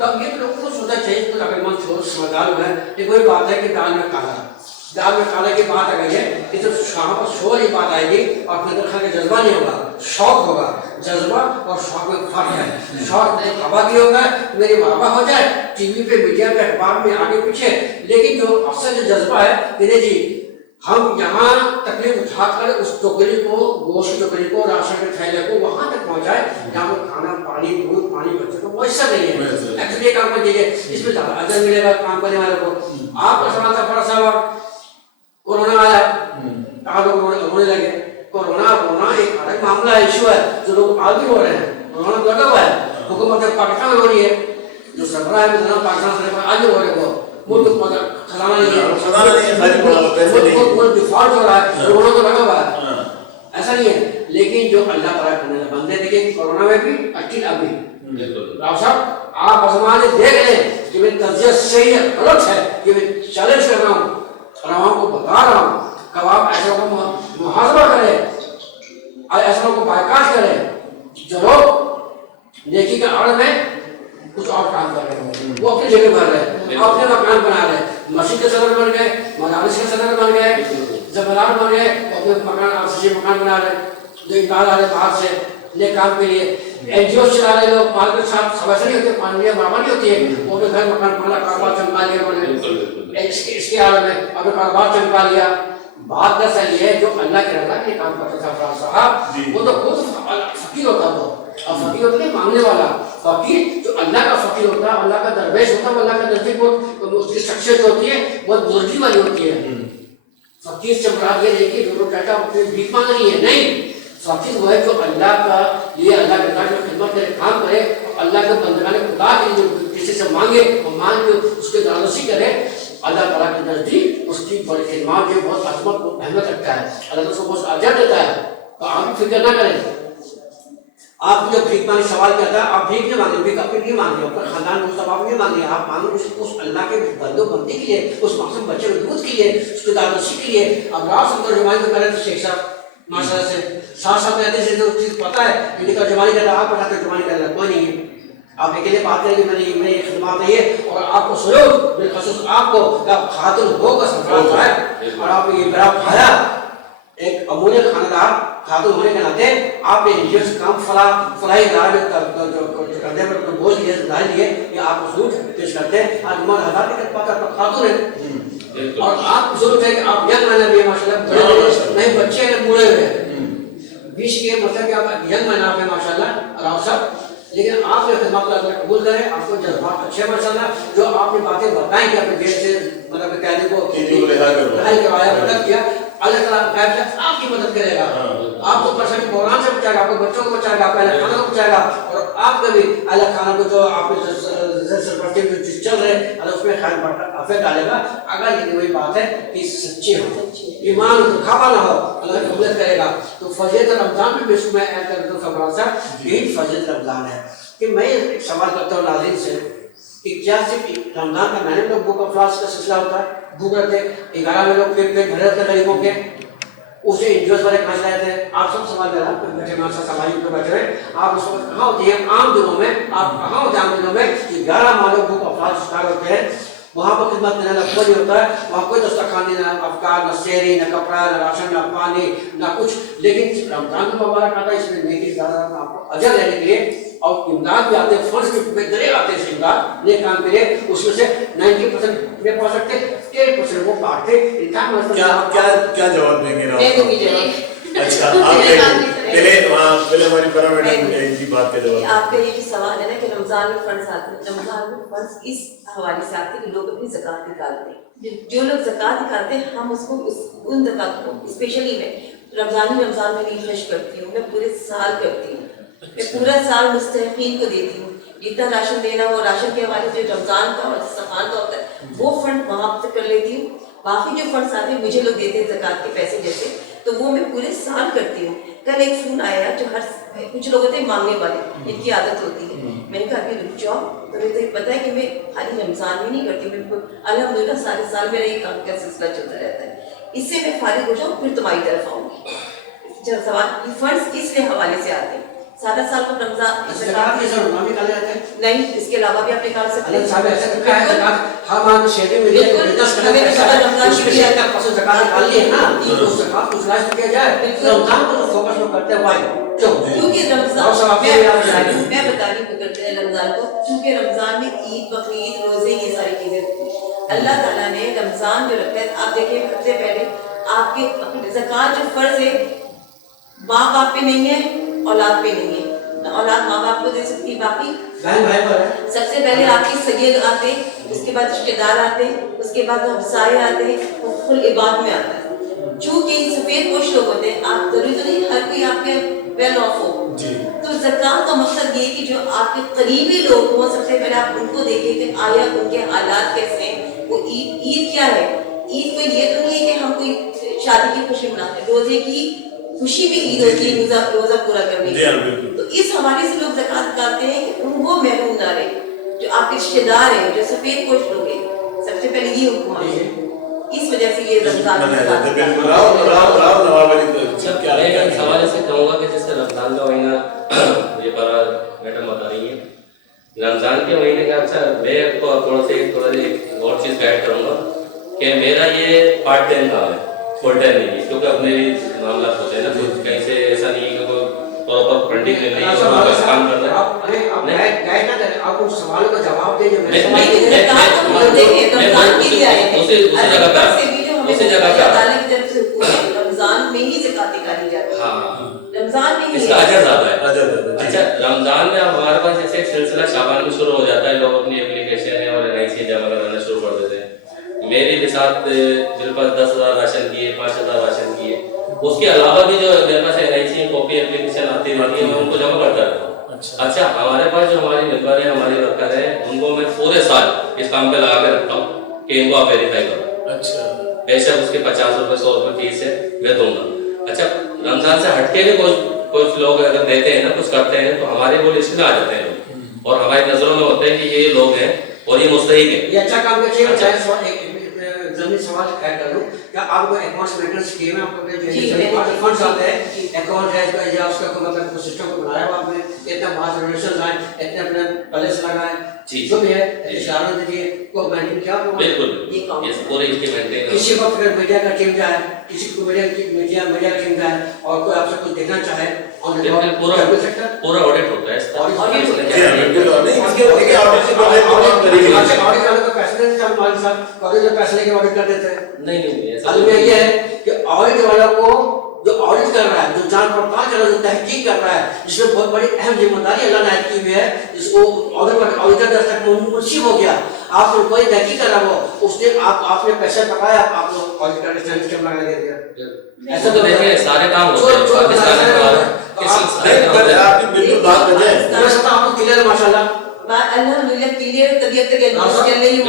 तब ये तो लोगों को सोचना चाहिए, तो अकलमंद छोड़ समझदार हुआ है। ये कोई बात है कि दाल में काला की बात आ गई है, कि जब शाम पर शोर ही बात आएगी और अपने अंदर खाने का जज्बा नहीं होगा, शौक होगा, जज्बा और शौक में फर्क है। शौक हवा की होगा, मेरे बाबा हो जाए, टीवी पे, मीडिया पे, अखबार में आगे पीछे, लेकिन जो अक्सर जो जज्बा है, मेरे जी हम यहाँ तकलीफ उठाकर उस टोकरी को, गोश्त की टोकरी को, राशन के थैले को वहाँ तक पहुँचाए जहाँ पर खाना, पानी, दूध, पानी बच्चों को मैसर नहीं है। एक्चुअली ये काम कर दीजिए, इसमें ज़्यादा अजर मिलेगा काम करने वाले को। आपका सवाल था बड़ा सा, कोरोना आया, कहा लोग रोने लगे। कोरोना एक अलग मामला है, इशू है, जो लोग आगे हो रहे हैं। कोरोना लगा हुआ है, हुकूमत पाकिस्तान में हो रही है, जो सरबराह है पाकिस्तान सरकार आगे हो रहे हैं, वो मुल्क खजाना नहीं है, मुल्क डिफॉल्ट हो रहा है, कोरोना तो लगा हुआ है, ऐसा नहीं है। लेकिन जो अल्लाह ताला करने लगा बंदे देखिए कोरोना में भी अटल अभी राव साहब आप आजमाने देख लें कि मैं तज्जिया सही है गलत है, कि मैं चैलेंज कर रहा हूँ और आवाम को बता रहा हूँ। कब आप ऐसा को मुहासबा करें, ऐसा को बायकाट करें जो लोग नेकी के आड़ में कुछ और काम कर रहे हैं, वो अपनी जगह भर रहे हैं, अपने मकान बना रहे हैं, मस्जिद के सदर बन गए, मदारिस के सदर बन गए, जबलार बन गए, अपने मकान आरसीसी मकान बना रहे हैं, जो इनकार आ रहे बाहर से ले काम के लिए। एनजीओ चला रहे लोग, माल के साथ समस्या नहीं होती, पानी बराबर नहीं होती है, वो अपने घर मकान बना, कारोबार चमका लिया उन्होंने, इसके आड़ में अपने कारोबार चमका लिया। बात दरअसल ये जो अल्लाह के रजा के काम करता था फराज साहब, वो तो खुद फकीर होता, वो और फकीर होता है मांगने वाला फकीर, जो अल्लाह का फकीर होता है, अल्लाह का दरवेश होता है, अल्लाह का नजदीक बहुत उसकी शख्सियत होती है, बहुत बुजुर्गी वाली होती है। फकीर से मुराद ये नहीं कि जो लोग कहता है भीख मांग रही है, नहीं, फकीर वो है जो अल्लाह का ये अल्लाह के रजा की खिदमत करे, काम करे, अल्लाह के बंदगाने खुदा के लिए जो किसी से मांगे और मांग के उसके दानशी करे, अल्लाह ताला के नजदीक उसकी बड़ी खिदमत के बहुत अजमत को अहमियत रखता है, अल्लाह उसको बहुत अजर देता है। तो आप फिक्र ना करें। आप जब भीख मांगे सवाल किया था, आप भीख नहीं मांगे, भीख अपने नहीं मांगे, अपने खानदान को सब आप नहीं मांगे, आप मांगे उस अल्लाह के बंदो बंदी के लिए, उस मासूम बच्चे के दूध के लिए, उसके दानशी के लिए। अब राव सब तर्जुमानी तो करे थे शेख साहब माशाल्लाह से, साथ रहते से जो चीज़ पता है कि तर्जुमानी करता, आप पता तर्जुमानी कर रहा कोई नहीं है, आप अकेले बात करें कि मैंने ये खिदमत नहीं है, और आपको सुनो बिलखसूस आपको खातून होगा सरफराज साहब, और आप ये बड़ा खाया एक अमूल्य खानदार खातून होने के नाते आपने निजी काम फलाही इदारे में करने पर बोझ लिए लिए कि आप सूट पेश करते हैं। आज उमर हजार के खातून है, और आप जरूरत है कि आप यंग मैनर भी माशाल्लाह बड़े नहीं बच्चे हैं बूढ़े हुए हैं, बीच के मतलब कि आप यंग मैनर पे माशाल्लाह राव साहब, लेकिन आपने खिदमत अल्लाह कबूल करे, आपको जज्बात अच्छे माशाल्लाह, जो आपने बातें बताई कि अपने गेट से मतलब कहने को रिहाई करवाया, मदद किया, अल्लाह ताला आपकी मदद करेगा, आपको परेशानी कुरान से बचाएगा, आपके बच्चों को बचाएगा, आपके खाना को बचाएगा, और आपका भी अल्लाह खाना को जो आपने चल रहे अल्लाह उसमें खैर अफेद डालेगा। अगर ये वही बात है कि सच्चे हो, ईमान खावा ना हो, अल्लाह कबूल करेगा। तो फजीलत रमजान में भी इसमें ऐड कर दूं खबर सा, यही फजीलत रमजान है कि मैं एक सवाल करता हूँ नाज़रीन से कि क्या सिर्फ रमजान का महीने में भूख अफलास का सिलसिला होता है, भूख रहते 11 में लोग पेट भरे रहते गरीबों के, उसे इंजोस वाले खास रहे थे। आप सब सवाल कर रहे बैठे माशा समाजी को बैठे हुए, आप उस वक्त कहाँ होती है आम दिनों में, आप कहाँ होते हैं आम दिनों में कि 11 माह लोग भूख अफलास शिकार होते हैं, वहाँ पर खिदमत देने का कोई होता है, वहाँ कोई दस्तरखान नहीं, ना अफकार, ना सेहरी, ना कपड़ा, ना राशन, ना पानी, ना कुछ। लेकिन रमजान का मुबारक आता है, इसमें नेकी ज़्यादा आपको अजर लेने के लिए और इमदाद भी आते हैं, फंड्स भी दरिया आते हैं इमदाद नेक काम के लिए, उसमें से 90% ले पा सकते, 10% वो बांटते। क्या जवाब देंगे? अच्छा पहले हमारी बड़ा मैडम की बात का जवाब। आपका ये जो सवाल है ना कि रमजान में फंड्स आते हैं, रमजान में फंड्स इस हवाले से आते हैं कि लोग अपनी ज़कात निकालते हैं, जो लोग ज़कात निकालते हैं हम उसको उन ज़कात को स्पेशली मैं रमजान में नहीं खर्च करती हूँ, मैं पूरे साल करती हूँ, मैं पूरा साल मुस्तहिकीन को देती हूँ। जितना राशन देना वो राशन के हवाले से रमजान का और सफान का होता है वो फंड वहाँ से कर लेती हूँ। बाकी जो फंड्स आते हैं मुझे लोग देते हैं ज़कात के पैसे जैसे, तो वो मैं पूरे साल करती हूँ। कल एक फोन आया जो कुछ लोग होते हैं मांगने वाले, इनकी आदत होती है, मैंने कहा कि रुक जाओ, तो मुझे तो पता है कि मैं खाली रमजान में नहीं करती, मैं अल्हम्दुलिल्लाह सारे साल मेरा ये काम का सिलसिला चलता रहता है, इससे मैं फारिग हो जाऊँ फिर तुम्हारी तरफ आऊँगी। जब सवाल फंड्स किस लिए हवाले से आते हैं, सारा साल को रमजान नहीं, इसके अलावा भी आप निकाल सकते हैं। क्योंकि मैं बता रही हूँ रमजान को, क्योंकि रमजान में ईद बकरीद रोजे ये सारी चीजें अल्लाह ताला ने रमजान जो रखा है। आप देखिए सबसे पहले आपके ज़कात जो फ़र्ज़ है माँ बाप पे नहीं है, औलाद पे नहीं है। ना औलाद माँ बाप को दे सकती, बाकी बहन भाई पर है। सबसे पहले आपके सगे आते, उसके बाद रिश्तेदार आते, उसके बाद हमसाए आते हैं, वो कुल इबाद में आता है। चूँकि सफ़ेद पोश लोग होते हैं, आप जरूरी तो नहीं हर कोई आपके वेल ऑफ हो, तो ज़कात का मकसद ये कि जो आपके करीबी लोग हों, सबसे पहले आप उनको देखें कि आया उनके हालात कैसे हैं। वो ईद क्या है? ईद कोई ये तो नहीं है कि हम कोई शादी की खुशी मनाते हैं, रोजे की खुशी भी ईद होती है, रोजा पूरा करने की। तो इस हवाले से लोग ज़कात निकालते हैं कि उनको महरूम ना रहे, जो आपके रिश्तेदार हैं, जो सफ़ेद पोश लोग हैं। सबसे पहले ये हुक्म है, इस वजह से ये रमजान मैं इस हवाले से कहूँगा कि जैसे रमजान का महीना ये पर मैडम बता रही है, रमजान के महीने का अच्छा मैं आपको थोड़ा सी और चीज़ गाइड करूँगा कि मेरा ये पार्ट टाइम काम है, फुल टाइम नहीं है, क्योंकि अब मेरी मामला होते हैं ना, कुछ कहीं से ऐसा नहीं है कि कोई प्रॉपर फंडिंग नहीं है, काम कर रहे हैं। गाइड ना करें, आप उस सवालों का जवाब दें जो उसी जगह का रमजान में ही ज़कात निकाली जाती है। रमजान में इसका अजर ज्यादा है। अच्छा, रमजान में अब हमारे पास जैसे एक सिलसिला शाबान में शुरू हो जाता है, लोग अपनी एप्लीकेशन है और NIC जमा कराना शुरू कर देते हैं। मेरे भी साथ मेरे पास 10,000 राशन किए, 5,000 राशन किए, उसके अलावा भी जो मेरे पास NIC कॉपी एप्लीकेशन आती रहती है, मैं उनको जमा करता रहता हूँ। अच्छा, हमारे पास जो हमारी मेंबर है, हमारी वर्कर है, उनको मैं पूरे साल इस काम पे लगा के रखता हूँ कि इनको आप वेरीफाई करो। अच्छा, बेशक उसके 50 रुपए 100 रुपए फीस है, मैं दूंगा। अच्छा, रमजान से हटके भी कुछ लोग अगर देते हैं ना, कुछ करते हैं, तो हमारे वो लिस्ट में आ जाते हैं और हमारी नजरों में होते हैं कि ये लोग हैं और ये मुस्तहिक है। ये अच्छा काम करते हैं। जमीन सवाल ऐड कर दूं, क्या आपको अकाउंट्स मेंटेनेंस स्कीम है? आपको जो फंड्स आते हैं, अकाउंट है या उसका कोई मतलब सिस्टम को बनाया हुआ आपने, इतना बात डोनेशन आए, इतने अपने पैलेस लगाए, जो भी है इशारा दीजिए को मेंटेन क्या आपको? बिल्कुल, ये पूरे इसके मेंटेन। किसी को अगर मीडिया का टीम जाए, किसी को मीडिया का टीम जाए और कोई आपसे कुछ देखना चाहे, पूरा ऑडिट होता है इसका। ऑडिट होता है, बिल्कुल ऑडिट वाले को पैसे देते हैं मालिक साहब, ऑडिट जो पैसे लेके ऑडिट कर देते हैं। नहीं ऐसा ये है कि ऑडिट वाला को जो ऑडिट कर रहा है, जो जांच पड़ताल कर रहा है, जो तहकीक कर रहा है, जिसमें बहुत बड़ी अहम जिम्मेदारी अल्लाह ने की हुई है, जिसको ऑडिटर दस्तक मुंशिफ हो गया, आप कोई तहकीक कर रहा हो, उसने आपने पैसे पकाया, आप लोग ऑडिटर के सिस्टम लगा दे दिया। ऐसा तो देखिए सारे काम होते हैं पाकिस्तान में। आपकी बिल्कुल बात बजाय आपको क्लियर माशाल्लाह अल्हम्दुलिल्लाह क्लियर तबीयत तक चल रही है।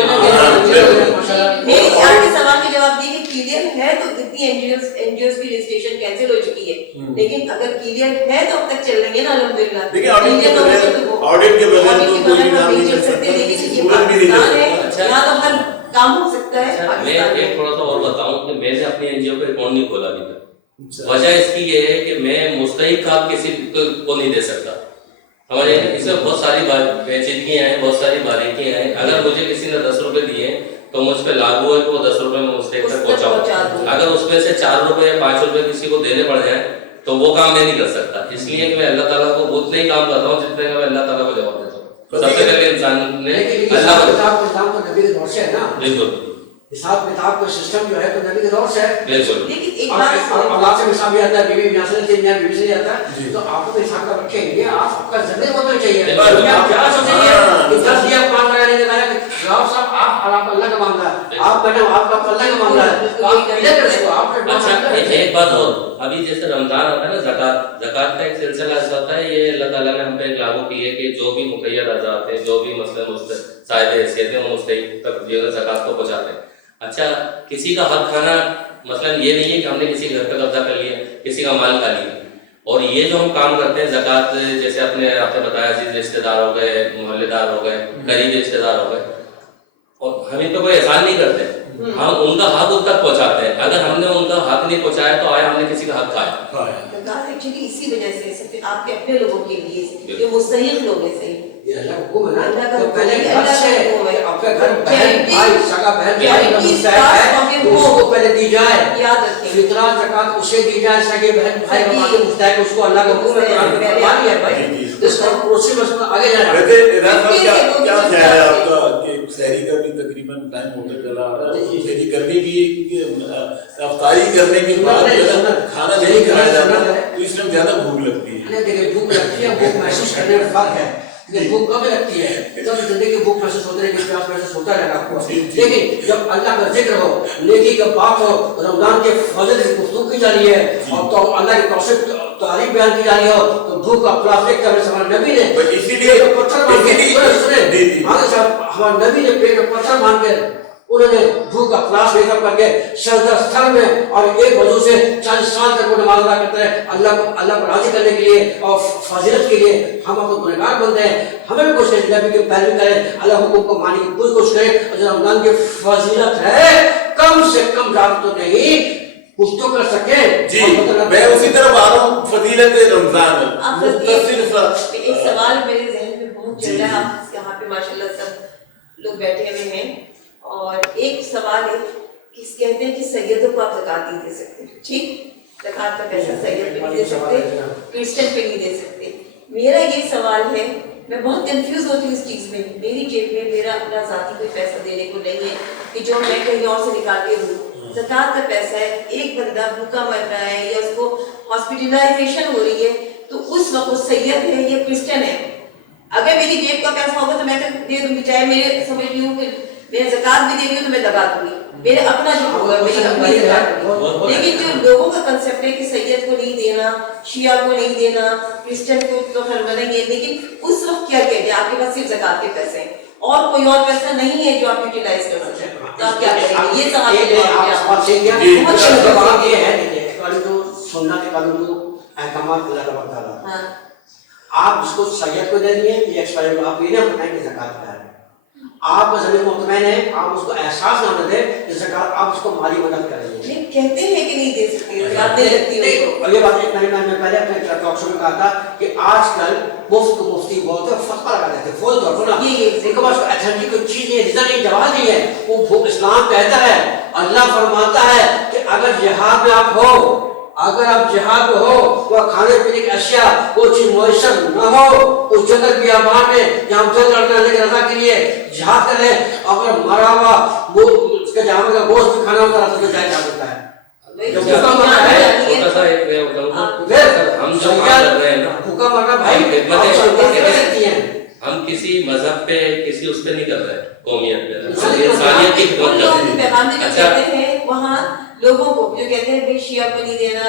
मेरे आपके सवाल के जवाब दिए कि क्लियर है तो कितनी एनजीओस की रजिस्ट्रेशन कैंसिल हो चुकी है, लेकिन अगर क्लियर है तो अब तक चल रही है ना अल्हम्दुलिल्लाह। देखिए ऑडिट के बगैर तो कोई नाम नहीं चल सकता, लेकिन ये पाकिस्तान है, यहाँ तो हर काम हो सकता है। मैं एक थोड़ा सा और बताऊं कि मैंने अपनी एनजीओ पे अकाउंट नहीं खोला अभी तक। वजह इसकी ये है कि मैं मुस्तहिक काम किसी को नहीं दे सकता। हमारे इसमें बहुत सारी पेचीदगियां हैं, बहुत सारी बारीकियां हैं। अगर मुझे किसी ने 10 रुपए दिए तो मुझ पे लागू है कि वो 10 रुपए में मुस्तहिक तक पहुंचाऊं। अगर उसमें से 4 रुपए या 5 रुपए किसी को देने पड़ जाए तो वो काम मैं नहीं कर सकता। इसलिए मैं अल्लाह ताला को उतना ही काम कर रहा हूँ जितने मैं अल्लाह ताला को जवाब देता हूँ। सबसे पहले इंसान ने अल्लाह को नबी के दौर से है ना, बिल्कुल हिसाब किताब का सिस्टम जो है तो नबी के दौर से है। बिल्कुल, लेकिन एक बात औलाद से हिसाब भी आता है, बीवी यहाँ से बीवी से आता है, तो आपको हिसाब का रखेंगे, आपका जमीन होना चाहिए। आप क्या सोचेंगे कि 10 दिया 5 लगाने के बाद साहब आप अल्लाह का मामला है, आप मैडम आपका अल्लाह का मामला है, आप क्लियर कर दो। आप अच्छा एक बात और, अभी जैसे रमजान आता है ना, ज़कात का एक सिलसिला ऐसा होता है, ये अल्लाह ताला ने हम पे लागू की है कि जो भी मुक़य्यद अज़ा आते हैं, जो भी मसलन साहिब हैसियत है, वो मुस्तहिक तक जो है ज़कात को पहुँचाते हैं। अच्छा, किसी का हक खाना मतलब ये नहीं है कि हमने किसी घर पे कब्जा कर लिया, किसी का माल खा लिया। और ये जो हम काम करते हैं ज़कात, जैसे आपने बताया जी, रिश्तेदार हो गए, मोहल्लेदार हो गए, करीबी रिश्तेदार हो गए, और हम इन पे कोई एहसान नहीं करते, हम उनका हक उन तक पहुँचाते हैं। अगर हमने उनका हक नहीं पहुँचाया तो आया हमने किसी का हक खाया। एक्चुअली इसी वजह से सिर्फ आपके अपने लोगों के लिए जो मुस्तहिक लोग हैं, सही ये अल्लाह को हुक्म है ना, तो पहले घर से आपका घर बहन भाई सगा बहन है उसको पहले दी जाए, याद रखें फितरा ज़कात उसे दी जाए, सगे बहन भाई का मुस्तहिक उसको अल्लाह का हुक्म है। कुरान है भाई, इस पर पड़ोसी में आगे जाना। वैसे क्या ख्याल है आपका कि सहरी का भी بھی تقریباً ٹائم ہوتا چلا آ رہا ہے. شہری کرنی بھی افطاری کرنے کے بعد کھانا نہیں کھایا جاتا تو اس ٹائم زیادہ بھوک لگتی ہے. دیکھیں بھوک لگتی ہے, بھوک محسوس کرنے میں فرق ہے. بھوک کب لگتی ہے جب زندگی بھوک محسوس ہوتے رہے, پیاس محسوس ہوتا رہے آپ کو. لیکن جب اللہ کا ذکر ہو, نیکی کا بات ہو, رمضان کے فضل کی گفتگو کی جا رہی ہے اور تو اللہ کی توصیف تعریف بیان کی جا رہی ہو تو بھوک کا پلاسٹک کا ہمارے نبی نے اسی لیے ہمارے نبی نے پیٹ میں پتھر مان کے انہوں نے بھوک کا پلاس لے کر کے سجدہ ستر میں اور ایک وضو سے 40 سال تک وہ نماز ادا کرتے ہیں اللہ کو راضی کرنے کے لیے اور فضیلت کے لیے. ہم اپنے گنہگار بنتے ہیں, ہمیں بھی کوشش کریں نبی کی پیروی کریں, اللہ حکم کو ماننے کی پوری کوشش کریں. اور جو رمضان کی فضیلت ہے کم سے کم زیادہ تو نہیں کچھ تو کر سکیں. جی میں اسی طرف آ رہا ہوں, فضیلت رمضان. ایک سوال میرے ذہن میں بہت چل رہا ہے, آپ یہاں پہ ماشاءاللہ سب لوگ بیٹھے ہوئے ہیں اور ایک سوال ہے کہ کہتے ہیں کہ سیدوں کو آپ زکوٰۃ نہیں دے سکتے. ٹھیک, زکوٰۃ کا پیسہ سید پہ نہیں دے سکتے, کرسچن پہ نہیں دے سکتے. میرا یہ سوال ہے, میں بہت کنفیوز ہوتی ہوں اس چیز میں. میری جیب میں میرا اپنا ذاتی کوئی پیسہ دینے کو نہیں ہے کہ جو میں کہیں اور سے نکال کے دوں. زکوٰۃ کا پیسہ ہے, ایک بندہ بھوکا مر رہا ہے یا اس کو ہاسپٹلائزیشن ہو رہی ہے تو اس وقت وہ سید ہے یا کرسچن ہے. اگر میری جیب کا پیسہ ہوگا تو میں دے دوں گی, چاہے میرے سمجھ رہی ہوں کہ میں زکوٰۃ بھی دے رہی ہوں تو میں دبا دوں گی, میرے اپنا جو ہوگا میری اپنی زکوٰۃ ہوگی. لیکن جو لوگوں کا کنسیپٹ ہے کہ سید کو نہیں دینا, شیعہ کو نہیں دینا, کرسچن کو تو ہر بنیں گے, لیکن اس وقت کیا کہتے ہیں آپ کے پاس صرف زکوٰۃ کے پیسے ہیں اور کوئی اور پیسہ نہیں ہے جو آپ یوٹیلائز کر سکتے ہیں, تو آپ کیا کریں گے؟ یہ سوال ہے. آپ اس کو سید کو دے دیے یہ ایکسپائر کو آپ یہ نہیں بتائیں کہ زکوٰۃ کیا ہے. آپ کا ضمیر مطمئن ہے, آپ اس کو احساس نہ دیں کہ زکوٰۃ آپ اس کو مالی مدد کر رہی ہیں. کہتے ہیں کہ نہیں دے سکتے, زکوٰۃ دے سکتی ہے. اور یہ بات ایک میں پہلے اپنے ٹاک شو میں کہا تھا کہ آج کل مفتی بولتے ہیں فتویٰ لگا دیتے ہیں فوج طور پر نا, ان کے پاس اتھینٹک کوئی چیز نہیں ہے, ریزن نہیں, جواز نہیں ہے. وہ اسلام کہتا ہے, اللہ فرماتا ہے کہ اگر جہاد میں آپ ہو, اگر آپ جہاد میں ہو وہ کھانے پینے کی اشیاء وہ چیز میسر نہ ہو اس جنگل بیابان میں جہاں ہم جنگ لڑنے کی رضا کے لیے جہاد کر رہے ہیں, اگر مرا ہوا وہ اس کے جہاں کا گوشت بھی کھانا ہوتا ہے تو جائے جا سکتا ہے. بھوکا مرنا بھائی ہم کسی مذہب پہ کسی اس پہ نہیں کر رہے, قومیت پہ انسانیت کی خدمت کرتے ہیں. وہاں لوگوں کو جو کہتے ہیں بھائی شیعہ کو نہیں دینا,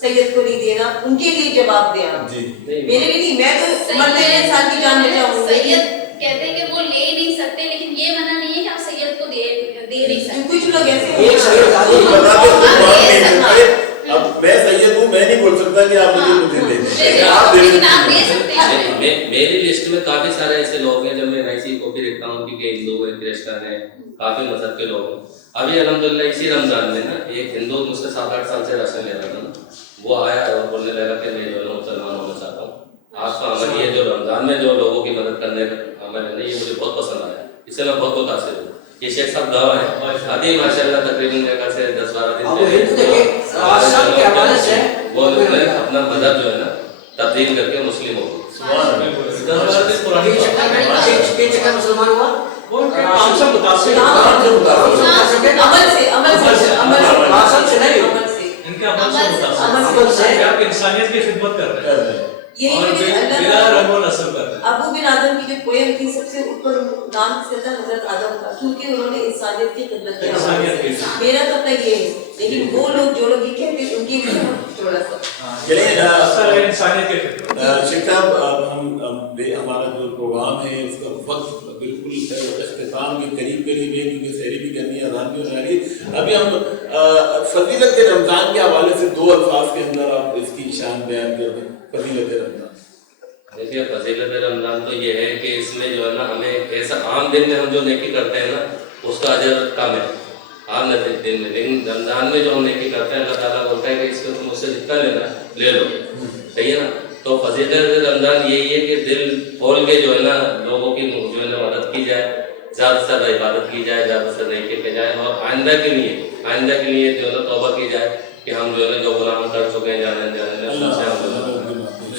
سید کو نہیں دینا, ان کے لیے جواب دیں آپ. میرے لیے نہیں, میں تو مرنے کے انسان کی جان بچاؤں. سید کہتے ہیں کہ وہ لے نہیں سکتے, لیکن یہ منع نہیں ہے کہ آپ سید کو دے نہیں سکتے. کچھ لوگ ایسے اب میں سید ہوں, میں نہیں بول سکتا کہ آپ مجھے دے. میری لسٹ میں کافی سارے ایسے لوگ ہیں جب میں ایسی کاپی دیکھتا ہوں کہ ہندو ہے, کرسچن ہے, کافی مذہب کے لوگ ہیں. ابھی الحمدللہ اسی رمضان میں نا ایک ہندو مجھ سے 7-8 سال سے راشن لے رہا تھا نا, وہ آیا اور بولنے لگا کہ میں جو ہے مسلمان ہونا چاہتا ہوں. آپ کا عمل یہ جو رمضان میں جو لوگوں کی مدد کرنے کا عمل ہے نا, یہ مجھے بہت پسند آیا, اس سے میں بہت متاثر ہوں. یہ شیخ صاحب گواہ ہیں, ابھی ماشاءاللہ تقریباً جگہ سے 10-12 دن وہ لوگ نے اپنا مذہب جو ہے نا تبدیل کر کے مسلم ہو گئے. مسلمان ہوا انسانیت کی خدمت کر رہے ہیں. ابو بن آدم کی جو پویم تھی سب سے اوپر نام سے تھا حضرت آدم کا, کیونکہ انہوں نے انسانیت کی خدمت کی. میرا تو اپنا یہ ہے, لیکن وہ لوگ جو لوگ یہ کہتے ہیں ان کی تھوڑا سا انسانیت کی خدمت. شیخ صاحب ہمارا جو پروگرام ہے اس کا وقت بالکل اختتام کے قریب ہے, کیونکہ سحری بھی کرنی ہے, اذان بھی ہو رہی ہے. ابھی ہم فضیلت رمضان کے حوالے سے 2 الفاظ کے اندر آپ اس کی شان بیان کر دیں. فضیلت رمضان, دیکھیے فضیلت رمضان تو یہ ہے کہ اس میں جو ہے نا ہمیں ایسا عام دن میں ہم جو نیکی کرتے ہیں نا اس کا اجر کم ہے عام دن میں, لیکن رمضان میں جو ہم نیکی کرتے ہیں اللہ تعالیٰ بولتا ہے کہ اس کو تم مجھ سے جتنا لینا لے لو, صحیح ہے نا. تو فضیلت رمضان یہی ہے کہ دل کھول کے جو ہے نا لوگوں کی جو ہے نا مدد کی جائے, زیادہ سے زیادہ عبادت کی جائے, زیادہ سے نیکی کی جائے, اور آئندہ کے لیے جو ہے نا توبہ کی جائے کہ ہم جو ہے نا جو گناہ ہم کر چکے ہیں جانے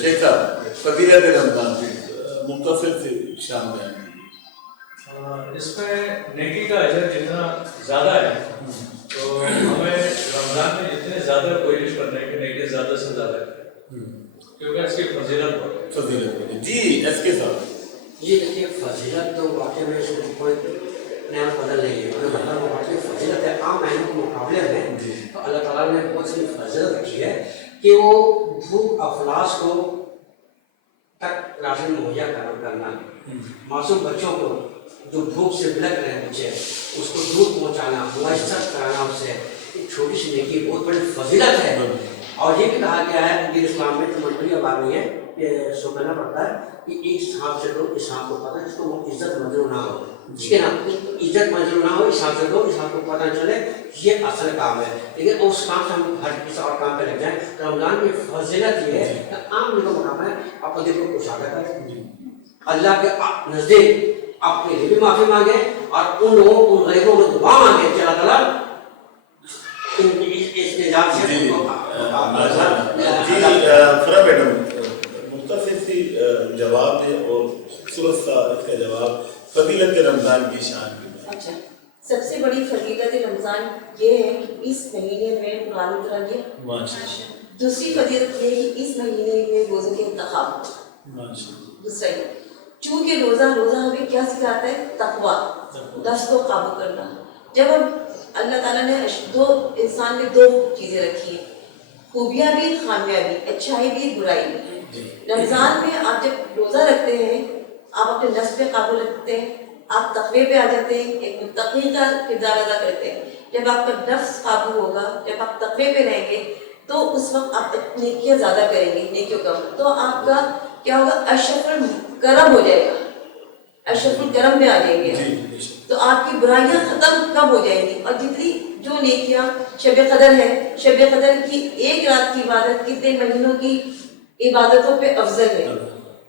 شیخ صاحب فضیلت رمضان مختصر سے شان بیان. اس میں نیکی کا اجر جتنا زیادہ ہے تو ہمیں رمضان میں جتنے زیادہ کوشش کرنا ہے کہ نیکی زیادہ سے زیادہ کریں کیونکہ اس کی فضیلت بہت ہے. جی ایس کے صاحب. یہ دیکھیے فضیلت تو واقعی میں اس میں کوئی نیا بدل نہیں ہے. مطلب وہ واقعی فضیلت ہے. عام مہینوں کے مقابلے میں تو اللہ تعالیٰ نے بہت سی فضیلت رکھی ہے کہ وہ بھوک افلاس کو تک راشن مہیا کرنا، معصوم بچوں کو جو بھوک سے بلک رہے ہیں بچے اس کو دودھ پہنچانا، معاشرت کرانا، اس سے ایک چھوٹی سی نیکی بہت بڑی فضیلت ہے. اور یہ بھی کہا گیا ہے دین اسلام میں تو مجبوری اب آ گئی ہے کہ سو کرنا پڑتا ہے کہ ایک صاحب سے دو اس صاحب کو پتہ ہے جس کو عزت منظور نہ ہو، ٹھیک ہے نا، عزت منظور نہ ہو اس صاحب سے دو اس صاحب کو پتہ چلے یہ اصل کام ہے. لیکن اس کام سے ہم ہر کسی اور کام پہ لگ جائیں. رمضان کی فضیلت یہ ہے کہ عام لوگوں کا کام ہے اپنے دل کو کشادہ کریں، اللہ کے نزدیک اپنے لیے بھی معافی مانگے اور ان لوگوں ان غریبوں کو دعا مانگے کہ اللہ تعالیٰ اس نجات سے جی فرا میڈم مختصر سی جواب دے اور خوبصورت سا اس کا جواب فضیلت رمضان کی شان کی. اچھا، سب سے بڑی فضیلت رمضان یہ ہے کہ اس مہینے میں قرآن اترا گیا. دوسری فضیلت یہ ہے کہ اس مہینے میں روزے کے انتخاب. دوسرا یہ چونکہ روزہ ہمیں کیا سکھاتا ہے؟ تقویٰ، نفس کو قابو کرنا. جب ہم اللہ تعالیٰ نے انسان میں دو چیزیں رکھی ہیں، خوبیاں بھی خامیاں بھی، اچھائی بھی برائی بھی. رمضان میں آپ جب روزہ رکھتے ہیں آپ اپنے نفس پہ قابو رکھتے ہیں، آپ تقوی پہ آ جاتے ہیں، ایک متقی کا کردار ادا کرتے ہیں. جب آپ کا نفس قابو ہوگا، جب آپ تقوی پہ رہیں گے تو اس وقت آپ نیکیاں زیادہ کریں گے، نیکیوں کا تو آپ کا کیا ہوگا؟ اشرف الکرم ہو جائے گا، اشرف الکرم میں آ جائیں گے. تو آپ کی برائیاں ختم کب ہو جائیں گی. اور جتنی جو نیکیاں شب قدر ہے، شب قدر کی ایک رات کی عبادت کتنے مہینوں کی عبادتوں پہ افضل ہے.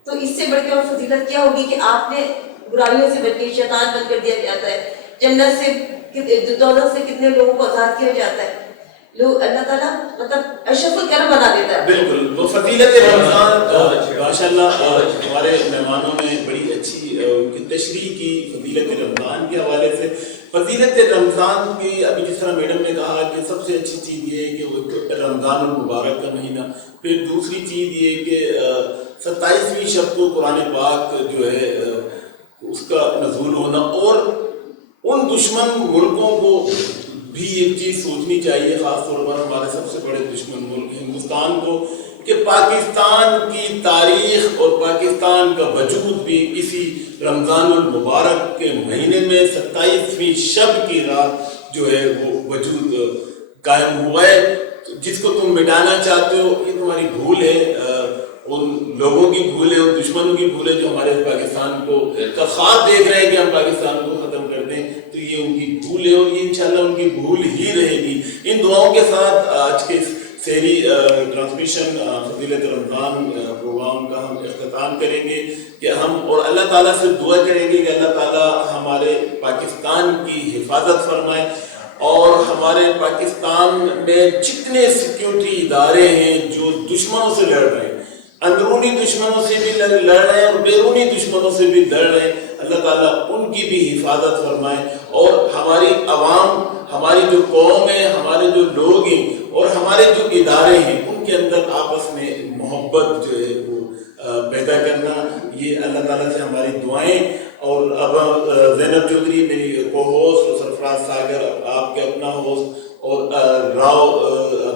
تو اس سے بڑھ کے اور فضیلت کیا ہوگی کہ آپ نے برائیوں سے بچ کے شیطان بند کر دیا جاتا ہے، جنت سے دولت سے کتنے لوگوں کو آزاد کیا جاتا ہے. لوگ اللہ تعالیٰ مطلب اشرف الکرم بنا دیتا ہے. بالکل وہ فضیلت رمضان ماشاءاللہ ہمارے مہمانوں نے بڑی اچھی ان کی تشریح کی فضیلت رمضان کے حوالے سے. فضیلت رمضان کی ابھی جس طرح میڈم نے کہا کہ سب سے اچھی چیز یہ ہے کہ وہ رمضان المبارک کا مہینہ، پھر دوسری چیز یہ کہ 27ویں شب کو قرآن پاک جو ہے اس کا نزول ہونا. اور ان دشمن ملکوں کو بھی ایک چیز سوچنی چاہیے، خاص طور پر ہمارے سب سے بڑے دشمن ملک ہندوستان کو، کہ پاکستان کی تاریخ اور پاکستان کا وجود بھی اسی رمضان المبارک کے مہینے میں 27ویں شب کی رات جو ہے وہ وجود قائم ہوا ہے. جس کو تم مٹانا چاہتے ہو یہ تمہاری بھول ہے، ان لوگوں کی بھول ہے، ان دشمنوں کی بھول ہے جو ہمارے پاکستان کو خواب دیکھ رہے ہیں کہ ہم پاکستان کو ختم کر دیں. تو یہ ان کی بھول ہے اور یہ انشاءاللہ ان کی بھول ہی رہے گی. ان دعاؤں کے ساتھ آج کے سحری ٹرانسمیشن فضیلت رمضان پروگرام کا ہم اختتام کریں گے کہ ہم اور اللہ تعالیٰ سے دعا کریں گے کہ اللہ تعالیٰ ہمارے پاکستان کی حفاظت فرمائے اور ہمارے پاکستان میں جتنے سیکیورٹی ادارے ہیں جو دشمنوں سے لڑ رہے ہیں، اندرونی دشمنوں سے بھی لڑ رہے ہیں اور بیرونی دشمنوں سے بھی لڑ رہے ہیں، اللہ تعالیٰ ان کی بھی حفاظت فرمائے. اور ہماری عوام، ہماری جو قوم ہے، ہمارے جو لوگ ہیں اور ہمارے جو ادارے ہیں ان کے اندر آپس میں محبت جو ہے وہ پیدا کرنا، یہ اللہ تعالیٰ سے ہماری دعائیں. اور اب زینب چودھری میری کو ہوسٹ اور سرفراز ساگر آپ کے اپنا ہوسٹ اور راؤ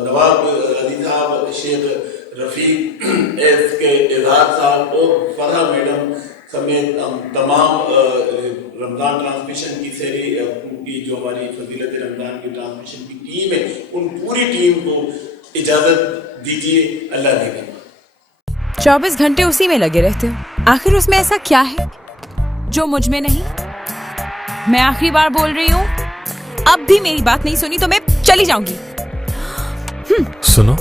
نواب علی صاحب، شیخ رفیق ایس کے اظہار صاحب اور فرحہ میڈم سمیت تمام رمضان ٹرانسمیشن کی سیری کی جو ہماری فضیلت رمضان کی ٹرانسمیشن کی ٹیم ہے ان پوری ٹیم کو اجازت دیجیے. اللہ نے 24 گھنٹے اسی میں لگے رہتے ہو، آخر اس میں ایسا کیا ہے جو مجھ میں نہیں؟ میں آخری بار بول رہی ہوں، اب بھی میری بات نہیں سنی تو میں چلی جاؤں گی. سنو،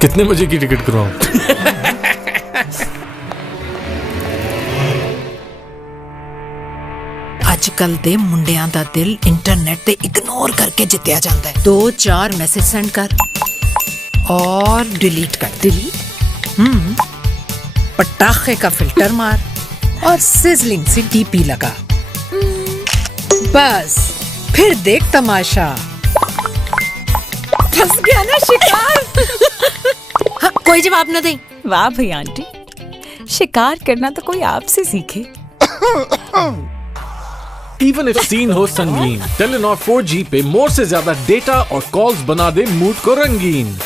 کتنے بجے کی ٹکٹ کرواؤں؟ اج کل دے منڈیاں دا دل انٹرنیٹ تے اگنور کر کے جتیا جاندا ہے. 2-4 میسج سینڈ کر اور ڈیلیٹ کر. ڈیلیٹ؟ پٹاخے کا فلٹر مار اور سزلنگ سے ڈی پی لگا. बस फिर देख तमाशा। फंस गया ना शिकार। हाँ, कोई जवाब न दे। वाह भाई आंटी, शिकार करना तो कोई आपसे सीखे। इवन इफ सीन हो संगीन, टेलीनॉर 4G पे मोर से ज्यादा डेटा और कॉल्स बना दे मूड को रंगीन।